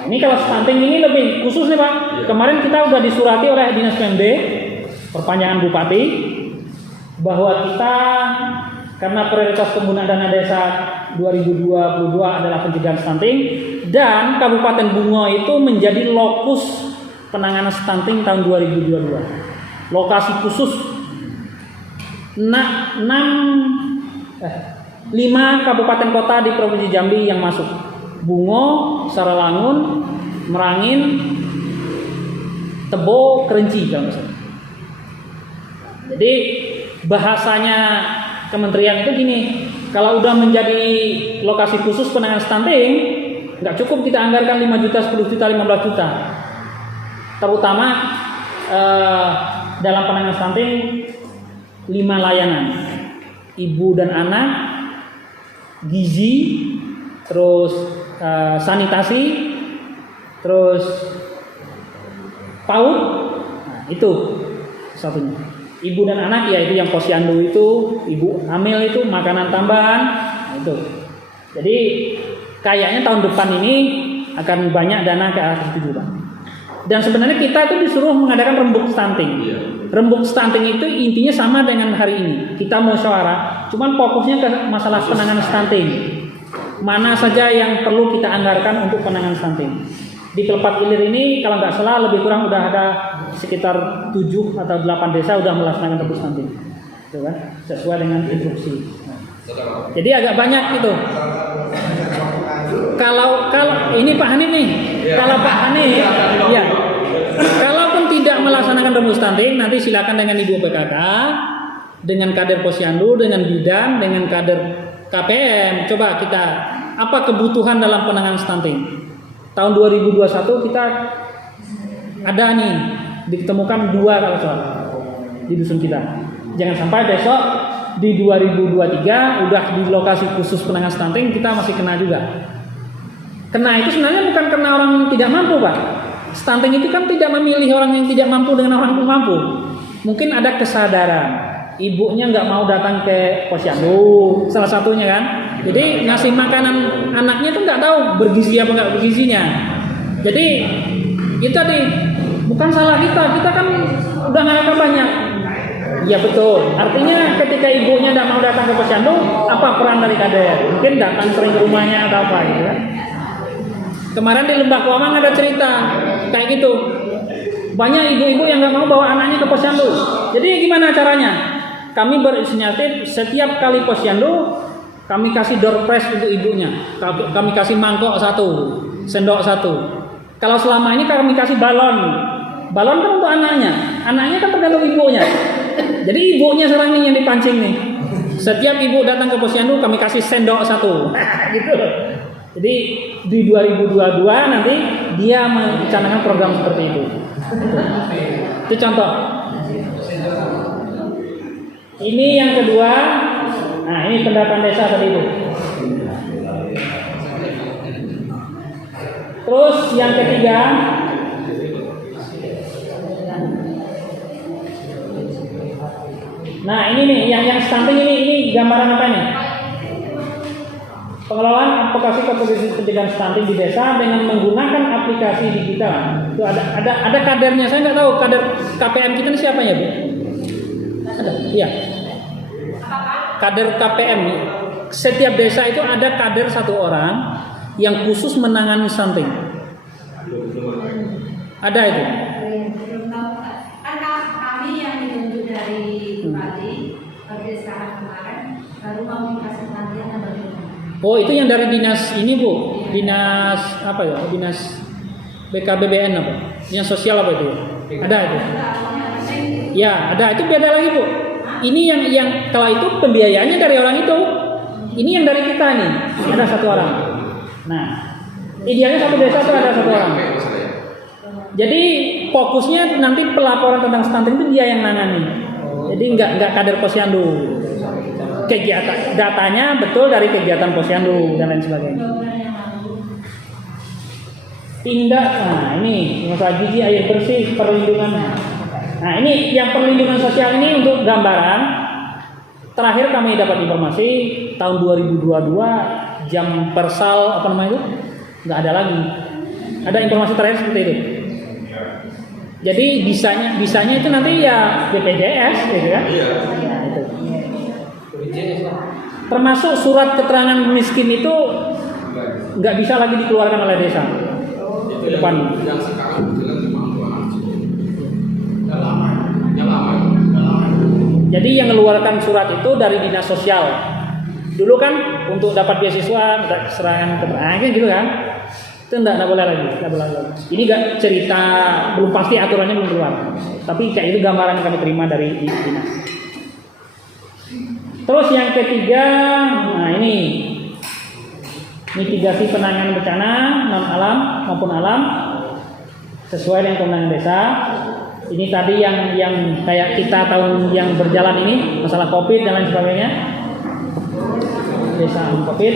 ini kalau stunting ini lebih khusus nih Pak. Kemarin kita udah disurati oleh Dinas PMD, perpanjangan Bupati, bahwa kita karena prioritas penggunaan dana desa 2022 adalah pencegahan stunting, dan Kabupaten Bungo itu menjadi lokus penanganan stunting tahun 2022. Lokasi khusus 5 kabupaten kota di Provinsi Jambi yang masuk. Bungo, Saralangun, Merangin, Tebo, Kerinci kalau misalnya. Jadi bahasanya kementerian itu gini, kalau udah menjadi lokasi khusus penanganan stunting, nggak cukup kita anggarkan 5 juta, 10 juta, 15 juta. Terutama dalam penanganan stunting 5 layanan: ibu dan anak, gizi, terus sanitasi, terus PAUD. Nah, itu satunya. Ibu dan anak ya itu yang posyandu itu, ibu hamil itu makanan tambahan. Nah, itu. Jadi kayaknya tahun depan ini akan banyak dana ke arah itu juga. Dan sebenarnya kita itu disuruh mengadakan rembuk stunting. Rembuk stunting itu intinya sama dengan hari ini. Kita mau musyawarah, cuman fokusnya ke masalah penanganan stunting. Mana saja yang perlu kita anggarkan untuk penanganan stunting. Di Telepat Ilir ini kalau nggak salah lebih kurang udah ada sekitar 7 atau 8 desa udah melaksanakan rembuk stunting. Itu kan sesuai dengan instruksi. Jadi agak banyak itu. Kalau ini Pak Hanif nih, kalau Pak Hanif, ya, kalaupun tidak melaksanakan rembuk stunting, nanti silakan dengan Ibu PKK, dengan kader posyandu, dengan bidan, dengan kader KPM. Coba kita apa kebutuhan dalam penanganan stunting. Tahun 2021 kita ada nih ditemukan 2 kalau salah di dusun kita. Jangan sampai besok di 2023 udah di lokasi khusus penanganan stunting kita masih kena juga. Kena itu sebenarnya bukan karena orang tidak mampu Pak. Stunting itu kan tidak memilih orang yang tidak mampu dengan orang yang mampu. Mungkin ada kesadaran. Ibunya nggak mau datang ke posyandu, salah satunya kan. Jadi ngasih makanan anaknya tuh nggak tahu bergizi apa nggak bergizinya. Jadi itu tadi bukan salah kita kan udah ngarahkan banyak. Ya betul. Artinya ketika ibunya tidak mau datang ke posyandu, apa peran dari kader? Mungkin datang sering ke rumahnya atau apa gitu kan. Kemarin di Lembah Kawamang ada cerita kayak gitu. Banyak ibu-ibu yang nggak mau bawa anaknya ke posyandu. Jadi gimana caranya? Kami berinisiatif setiap kali posyandu kami kasih door prize untuk ibunya. Kami kasih mangkok 1, sendok 1. Kalau selama ini kami kasih balon. Balon kan untuk anaknya. Anaknya kan tergantung ibunya. Jadi ibunya sekarang ini yang dipancing nih. Setiap ibu datang ke posyandu kami kasih sendok 1. Gitu. Jadi di 2022 nanti dia mencanangkan program seperti itu. Itu contoh. Ini yang kedua. Nah, ini pendataan desa tadi itu. Terus yang ketiga, nah ini nih yang stunting ini gambaran apa nih? Pengelolaan advokasi kompetisi pencegahan stunting di desa dengan menggunakan aplikasi digital. Itu ada kadernya. Saya nggak tahu kader KPM kita ini siapa ya, Bu? Ada, iya. Kader KPM. Setiap desa itu ada kader satu orang yang khusus menangani stunting. Ada itu. Kan kami yang ditunjuk dari Bupati berdasarkan kemarin baru mau dikasih pelatihan dan bagaimana. Oh, itu yang dari dinas ini, Bu. Dinas apa ya? Dinas BKBBN apa? Dinas sosial apa itu? Ada itu. Ya, ada. Itu beda lagi, Bu. Ini yang kalau itu pembiayaannya dari orang itu. Ini yang dari kita nih. Ada satu orang. Nah, idealnya satu desa itu ada satu orang. Jadi fokusnya nanti pelaporan tentang stunting itu dia yang nangani. Jadi nggak kader posyandu. Kegiatan datanya betul dari kegiatan posyandu dan lain sebagainya. Tindak, nah ini masalah gizi, air bersih, perlindungan. Nah ini yang perlindungan sosial ini untuk gambaran. Terakhir kami dapat informasi tahun 2022 jam persal apa namanya itu nggak ada lagi. Ada informasi terakhir seperti itu. Jadi bisanya itu nanti ya BPJS gitu kan? Iya. Nah, itu. Termasuk surat keterangan miskin itu nggak bisa lagi dikeluarkan oleh desa. Itu depan. Yang sekarang jalan cuma Jadi yang mengeluarkan surat itu dari dinas sosial. Dulu kan untuk dapat beasiswa, serangan keterangan gitu kan? Itu enggak boleh lagi, enggak boleh lagi. Ini enggak cerita, belum pasti aturannya belum keluar. Tapi kayak itu gambaran yang kami terima dari dinas. Terus yang ketiga, nah ini mitigasi penanganan bencana non alam maupun alam sesuai dengan kewenangan desa. Ini tadi yang kayak kita tahun yang berjalan ini masalah COVID dan lain sebagainya. Desa COVID.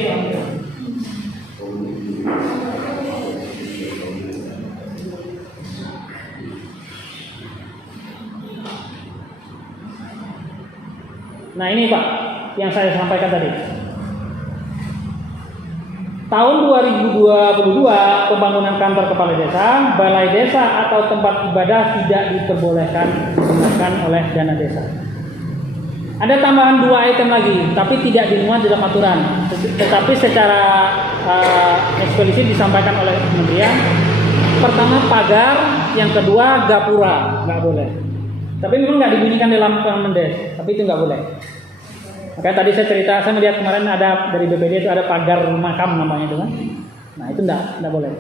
Nah ini Pak, yang saya sampaikan tadi. Tahun 2022 pembangunan kantor kepala desa, balai desa atau tempat ibadah tidak diperbolehkan digunakan oleh dana desa. Ada tambahan 2 item lagi, tapi tidak dimuat dalam aturan. Tetapi secara eksplisit disampaikan oleh kementerian. Pertama pagar, yang kedua gapura, nggak boleh. Tapi memang nggak dibunyikan dalam Permendes, tapi itu nggak boleh. Makanya tadi saya cerita, saya melihat kemarin ada dari BPD itu ada pagar makam namanya itu kan. Nah itu enggak boleh,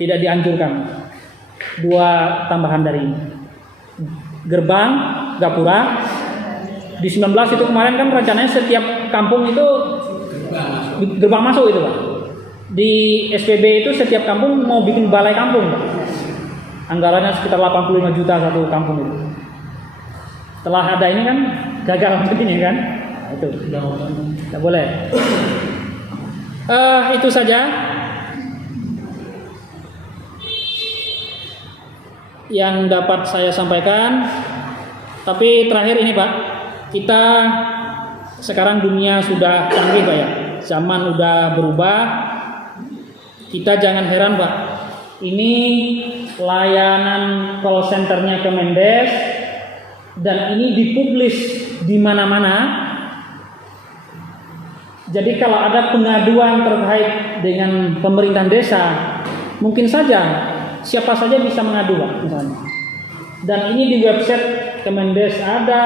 tidak dianjurkan. 2 tambahan dari ini. Gerbang, gapura. Di 19 itu kemarin kan rencananya setiap kampung itu gerbang masuk itu Pak. Di SPB itu setiap kampung mau bikin balai kampung Pak. Anggarannya sekitar 85 juta satu kampung itu. Setelah ada ini kan gagal begini kan. Nah, itu tidak boleh. Itu saja yang dapat saya sampaikan. Tapi terakhir ini Pak, kita sekarang dunia sudah canggih Pak ya, zaman udah berubah. Kita jangan heran Pak, ini layanan call centernya Kemendes dan ini dipublish di mana-mana. Jadi kalau ada pengaduan terkait dengan pemerintahan desa, mungkin saja siapa saja bisa mengadu Pak, misalnya. Dan ini di website Kemendes ada,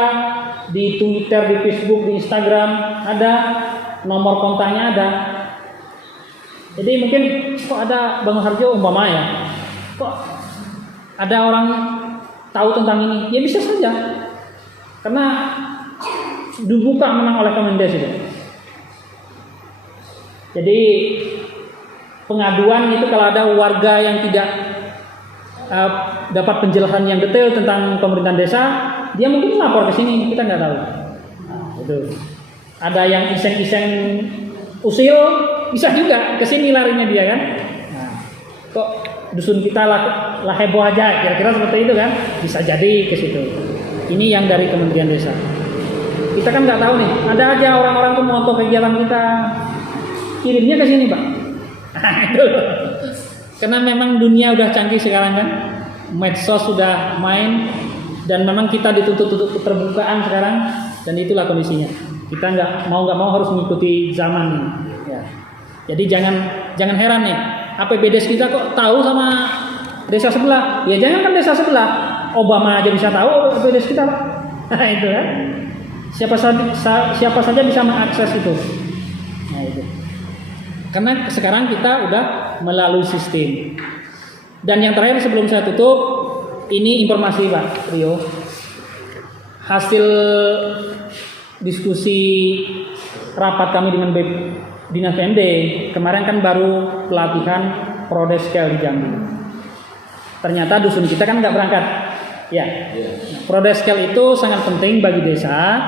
di Twitter, di Facebook, di Instagram ada, nomor kontaknya ada. Jadi mungkin kok ada Bang Harjo umpama ya, kok ada orang tahu tentang ini, ya bisa saja, karena dibuka memang oleh Kemendes itu. Jadi pengaduan itu kalau ada warga yang tidak dapat penjelasan yang detail tentang pemerintahan desa, dia mungkin lapor ke sini, kita nggak tahu. Nah, itu. Ada yang iseng-iseng usil, bisa juga ke sini larinya dia kan. Nah, kok dusun kita lah heboh aja, kira-kira seperti itu kan? Bisa jadi ke situ. Ini yang dari Kementerian Desa. Kita kan nggak tahu nih, ada aja orang-orang tuh mau kegiatan kita, kirimnya ke sini Pak. Itu. Karena memang dunia udah canggih sekarang kan, medsos sudah main, dan memang kita dituntut untuk keterbukaan sekarang, dan itulah kondisinya. Kita nggak mau harus mengikuti zaman ini. Ya. Jadi jangan heran nih, APBDes kita kok tahu sama desa sebelah? Ya jangan kan desa sebelah, Obama aja bisa tahu APBDes kita Pak. Nah itu kan, siapa saja bisa mengakses itu. Nah itu. Karena sekarang kita udah melalui sistem. Dan yang terakhir sebelum saya tutup, ini informasi Pak Rio. Hasil diskusi rapat kami dengan Dinas PMD, kemarin kan baru pelatihan Prodeskel di Jambi. Ternyata dusun kita kan nggak berangkat. Ya. Prodeskel itu sangat penting bagi desa,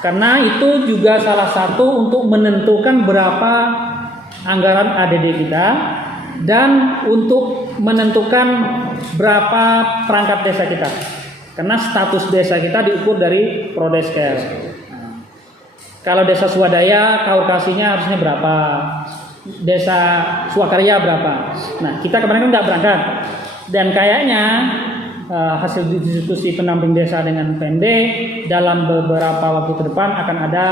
karena itu juga salah satu untuk menentukan berapa anggaran ADD kita dan untuk menentukan berapa perangkat desa kita, karena status desa kita diukur dari Prodeskel. Kalau desa swadaya kaurkasinya harusnya berapa, desa swakarya berapa. Nah kita kemarin kan nggak berangkat, dan kayaknya hasil diskusi pendamping desa dengan PMD dalam beberapa waktu ke depan akan ada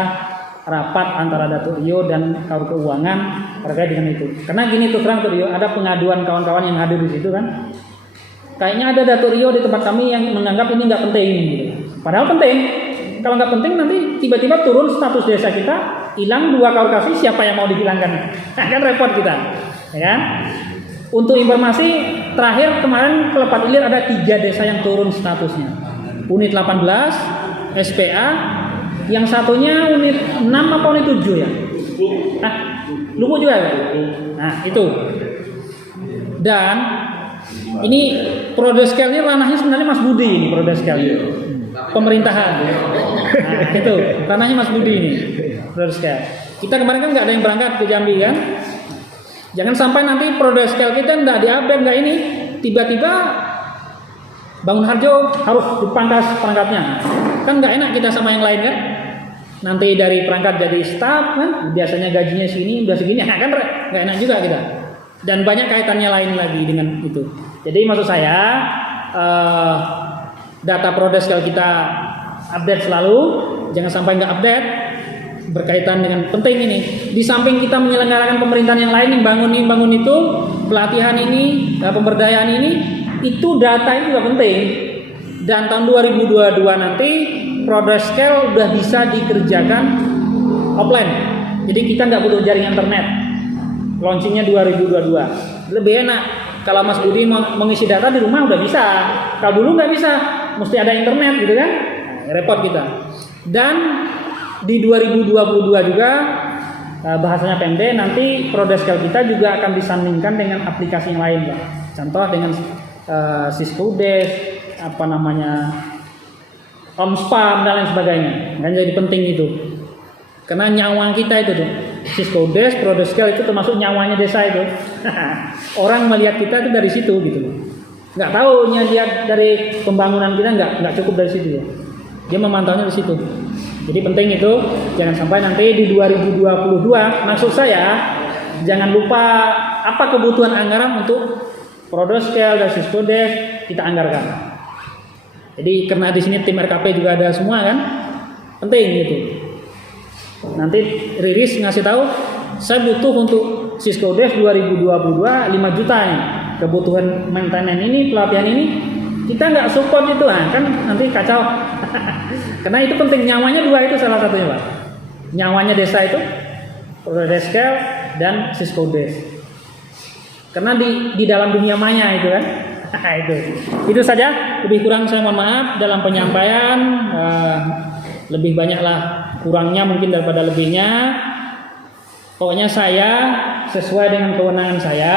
rapat antara Datuk Rio dan Kaur Keuangan terkait dengan itu. Karena gini tuh terang tuh Rio, ada pengaduan kawan-kawan yang hadir di situ kan. Kayaknya ada Datuk Rio di tempat kami yang menganggap ini nggak penting gitu. Padahal penting. Kalau nggak penting nanti tiba-tiba turun status desa kita, hilang 2 kaurkasi, siapa yang mau dihilangkan? Nah, kan repot kita. Ya kan? Untuk informasi terakhir kemarin Kelepat Ilir ada 3 desa yang turun statusnya. Unit 18, SPA, yang satunya unit 6 apa unit 7 ya? Lupa juga ya? Nah itu. Dan ini Prodeskel ini ranahnya sebenarnya Mas Budi ini Prodeskel. Pemerintahan. Nah itu ranahnya Mas Budi ini Prodeskel. Kita kemarin kan nggak ada yang berangkat ke Jambi kan? Jangan sampai nanti Prodeskel kita nggak diupdate nggak ini, tiba-tiba Bangun Harjo harus dipangkas perangkatnya. Kan nggak enak kita sama yang lain kan? Nanti dari perangkat jadi staf kan, biasanya gajinya segini, udah segini, nah, kan nggak enak juga kita. Dan banyak kaitannya lain lagi dengan itu. Jadi maksud saya data Prodeskel kita update selalu, jangan sampai nggak update. Berkaitan dengan penting ini. Di samping kita menyelenggarakan pemerintahan yang lain, yang bangun itu, pelatihan ini, pemberdayaan ini, itu data itu juga penting. Dan tahun 2022 nanti Prodeskel udah bisa dikerjakan offline. Jadi kita nggak butuh jaringan internet. Launchingnya 2022. Lebih enak. Kalau Mas Budi mengisi data di rumah udah bisa. Kalau dulu nggak bisa, mesti ada internet gitu kan. Nah, repot kita. Dan di 2022 juga bahasanya PMD, nanti Prodeskel kita juga akan disandingkan dengan aplikasi yang lain, Pak. Contoh dengan Syscodes, apa namanya, Omspam dan lain sebagainya. Dan jadi penting itu. Karena nyawa kita itu tuh, Syscodes, Prodeskel itu termasuk nyawanya desa itu. Orang melihat kita itu dari situ gitu. Nggak tahu lihat dari pembangunan kita nggak cukup dari situ ya. Dia memantaunya di situ. Jadi penting itu, jangan sampai nanti di 2022, maksud saya jangan lupa apa kebutuhan anggaran untuk Prodeskel dan Syscodes kita anggarkan. Jadi karena di sini tim RKP juga ada semua kan, penting gitu. Nanti Riris ngasih tahu, saya butuh untuk Syscodes 2022 5 juta nih, kebutuhan maintenance ini, pelatihan ini. Kita nggak support itu kan nanti kacau. Karena itu penting, nyawanya 2 itu salah satunya Pak. Nyawanya desa itu Prodeskel dan Syscodes. Karena di dalam dunia maya itu kan. Itu saja. Lebih kurang saya mohon maaf dalam penyampaian. Lebih banyaklah kurangnya mungkin daripada lebihnya. Pokoknya saya sesuai dengan kewenangan saya,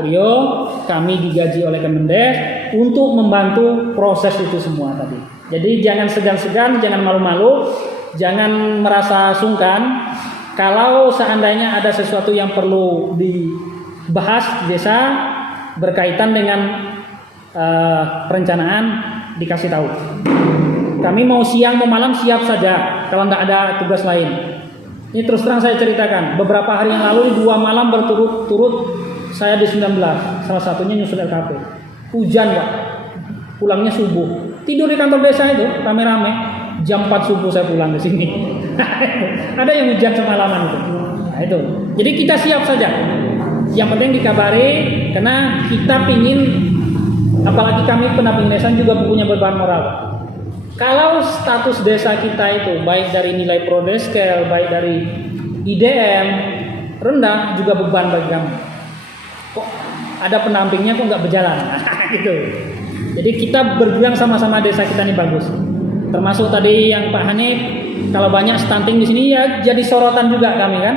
Rio, kami digaji oleh Kemendes untuk membantu proses itu semua tadi. Jadi jangan segan-segan, jangan malu-malu, jangan merasa sungkan. Kalau seandainya ada sesuatu yang perlu dibahas di desa berkaitan dengan perencanaan, dikasih tahu. Kami mau siang mau malam siap saja kalau tidak ada tugas lain. Ini terus terang saya ceritakan, beberapa hari yang lalu 2 malam berturut-turut saya di 19, salah satunya nyusun LKP. Hujan Pak, pulangnya subuh. Tidur di kantor desa itu rame-rame, jam 4 subuh saya pulang ke sini. Ada yang hujan semalaman itu. Nah itu, jadi kita siap saja. Yang penting dikabari, karena kita pingin, apalagi kami pendamping desa juga punya beban moral. Kalau status desa kita itu baik dari nilai Prodeskel, baik dari IDM rendah, juga beban bagi kami. Kok ada pendampingnya kok nggak berjalan? Gitu. Jadi kita berjuang sama-sama desa kita ini bagus. Termasuk tadi yang Pak Hanif, kalau banyak stunting di sini ya jadi sorotan juga kami kan.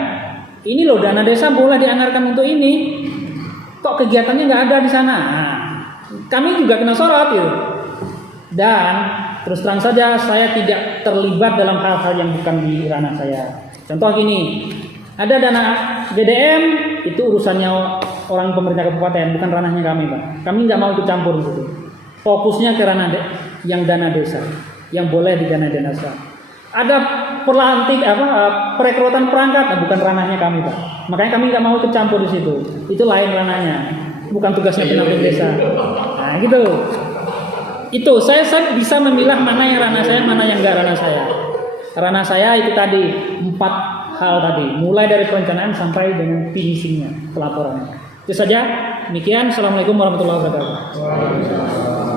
Ini loh dana desa boleh dianggarkan untuk ini. Kok kegiatannya nggak ada di sana? Nah, kami juga kena sorot gitu. Dan terus terang saja saya tidak terlibat dalam hal-hal yang bukan di ranah saya. Contoh gini, ada dana DDM itu urusannya orang pemerintah kabupaten, bukan ranahnya kami, Pak. Kami nggak mau ikut campur gitu. Fokusnya ke ranah yang dana desa, yang boleh di dana desa. Ada perekrutan perangkat, bukan ranahnya kami, Pak. Makanya kami nggak mau ikut campur di situ. Itu lain ranahnya, bukan tugasnya pendamping desa. Nah gitu. Itu saya bisa memilah mana yang ranah saya, mana yang enggak ranah saya. Ranah saya itu tadi 4 hal tadi, mulai dari perencanaan sampai dengan finishingnya, pelaporannya. Itu saja. Demikian. Assalamualaikum warahmatullahi wabarakatuh.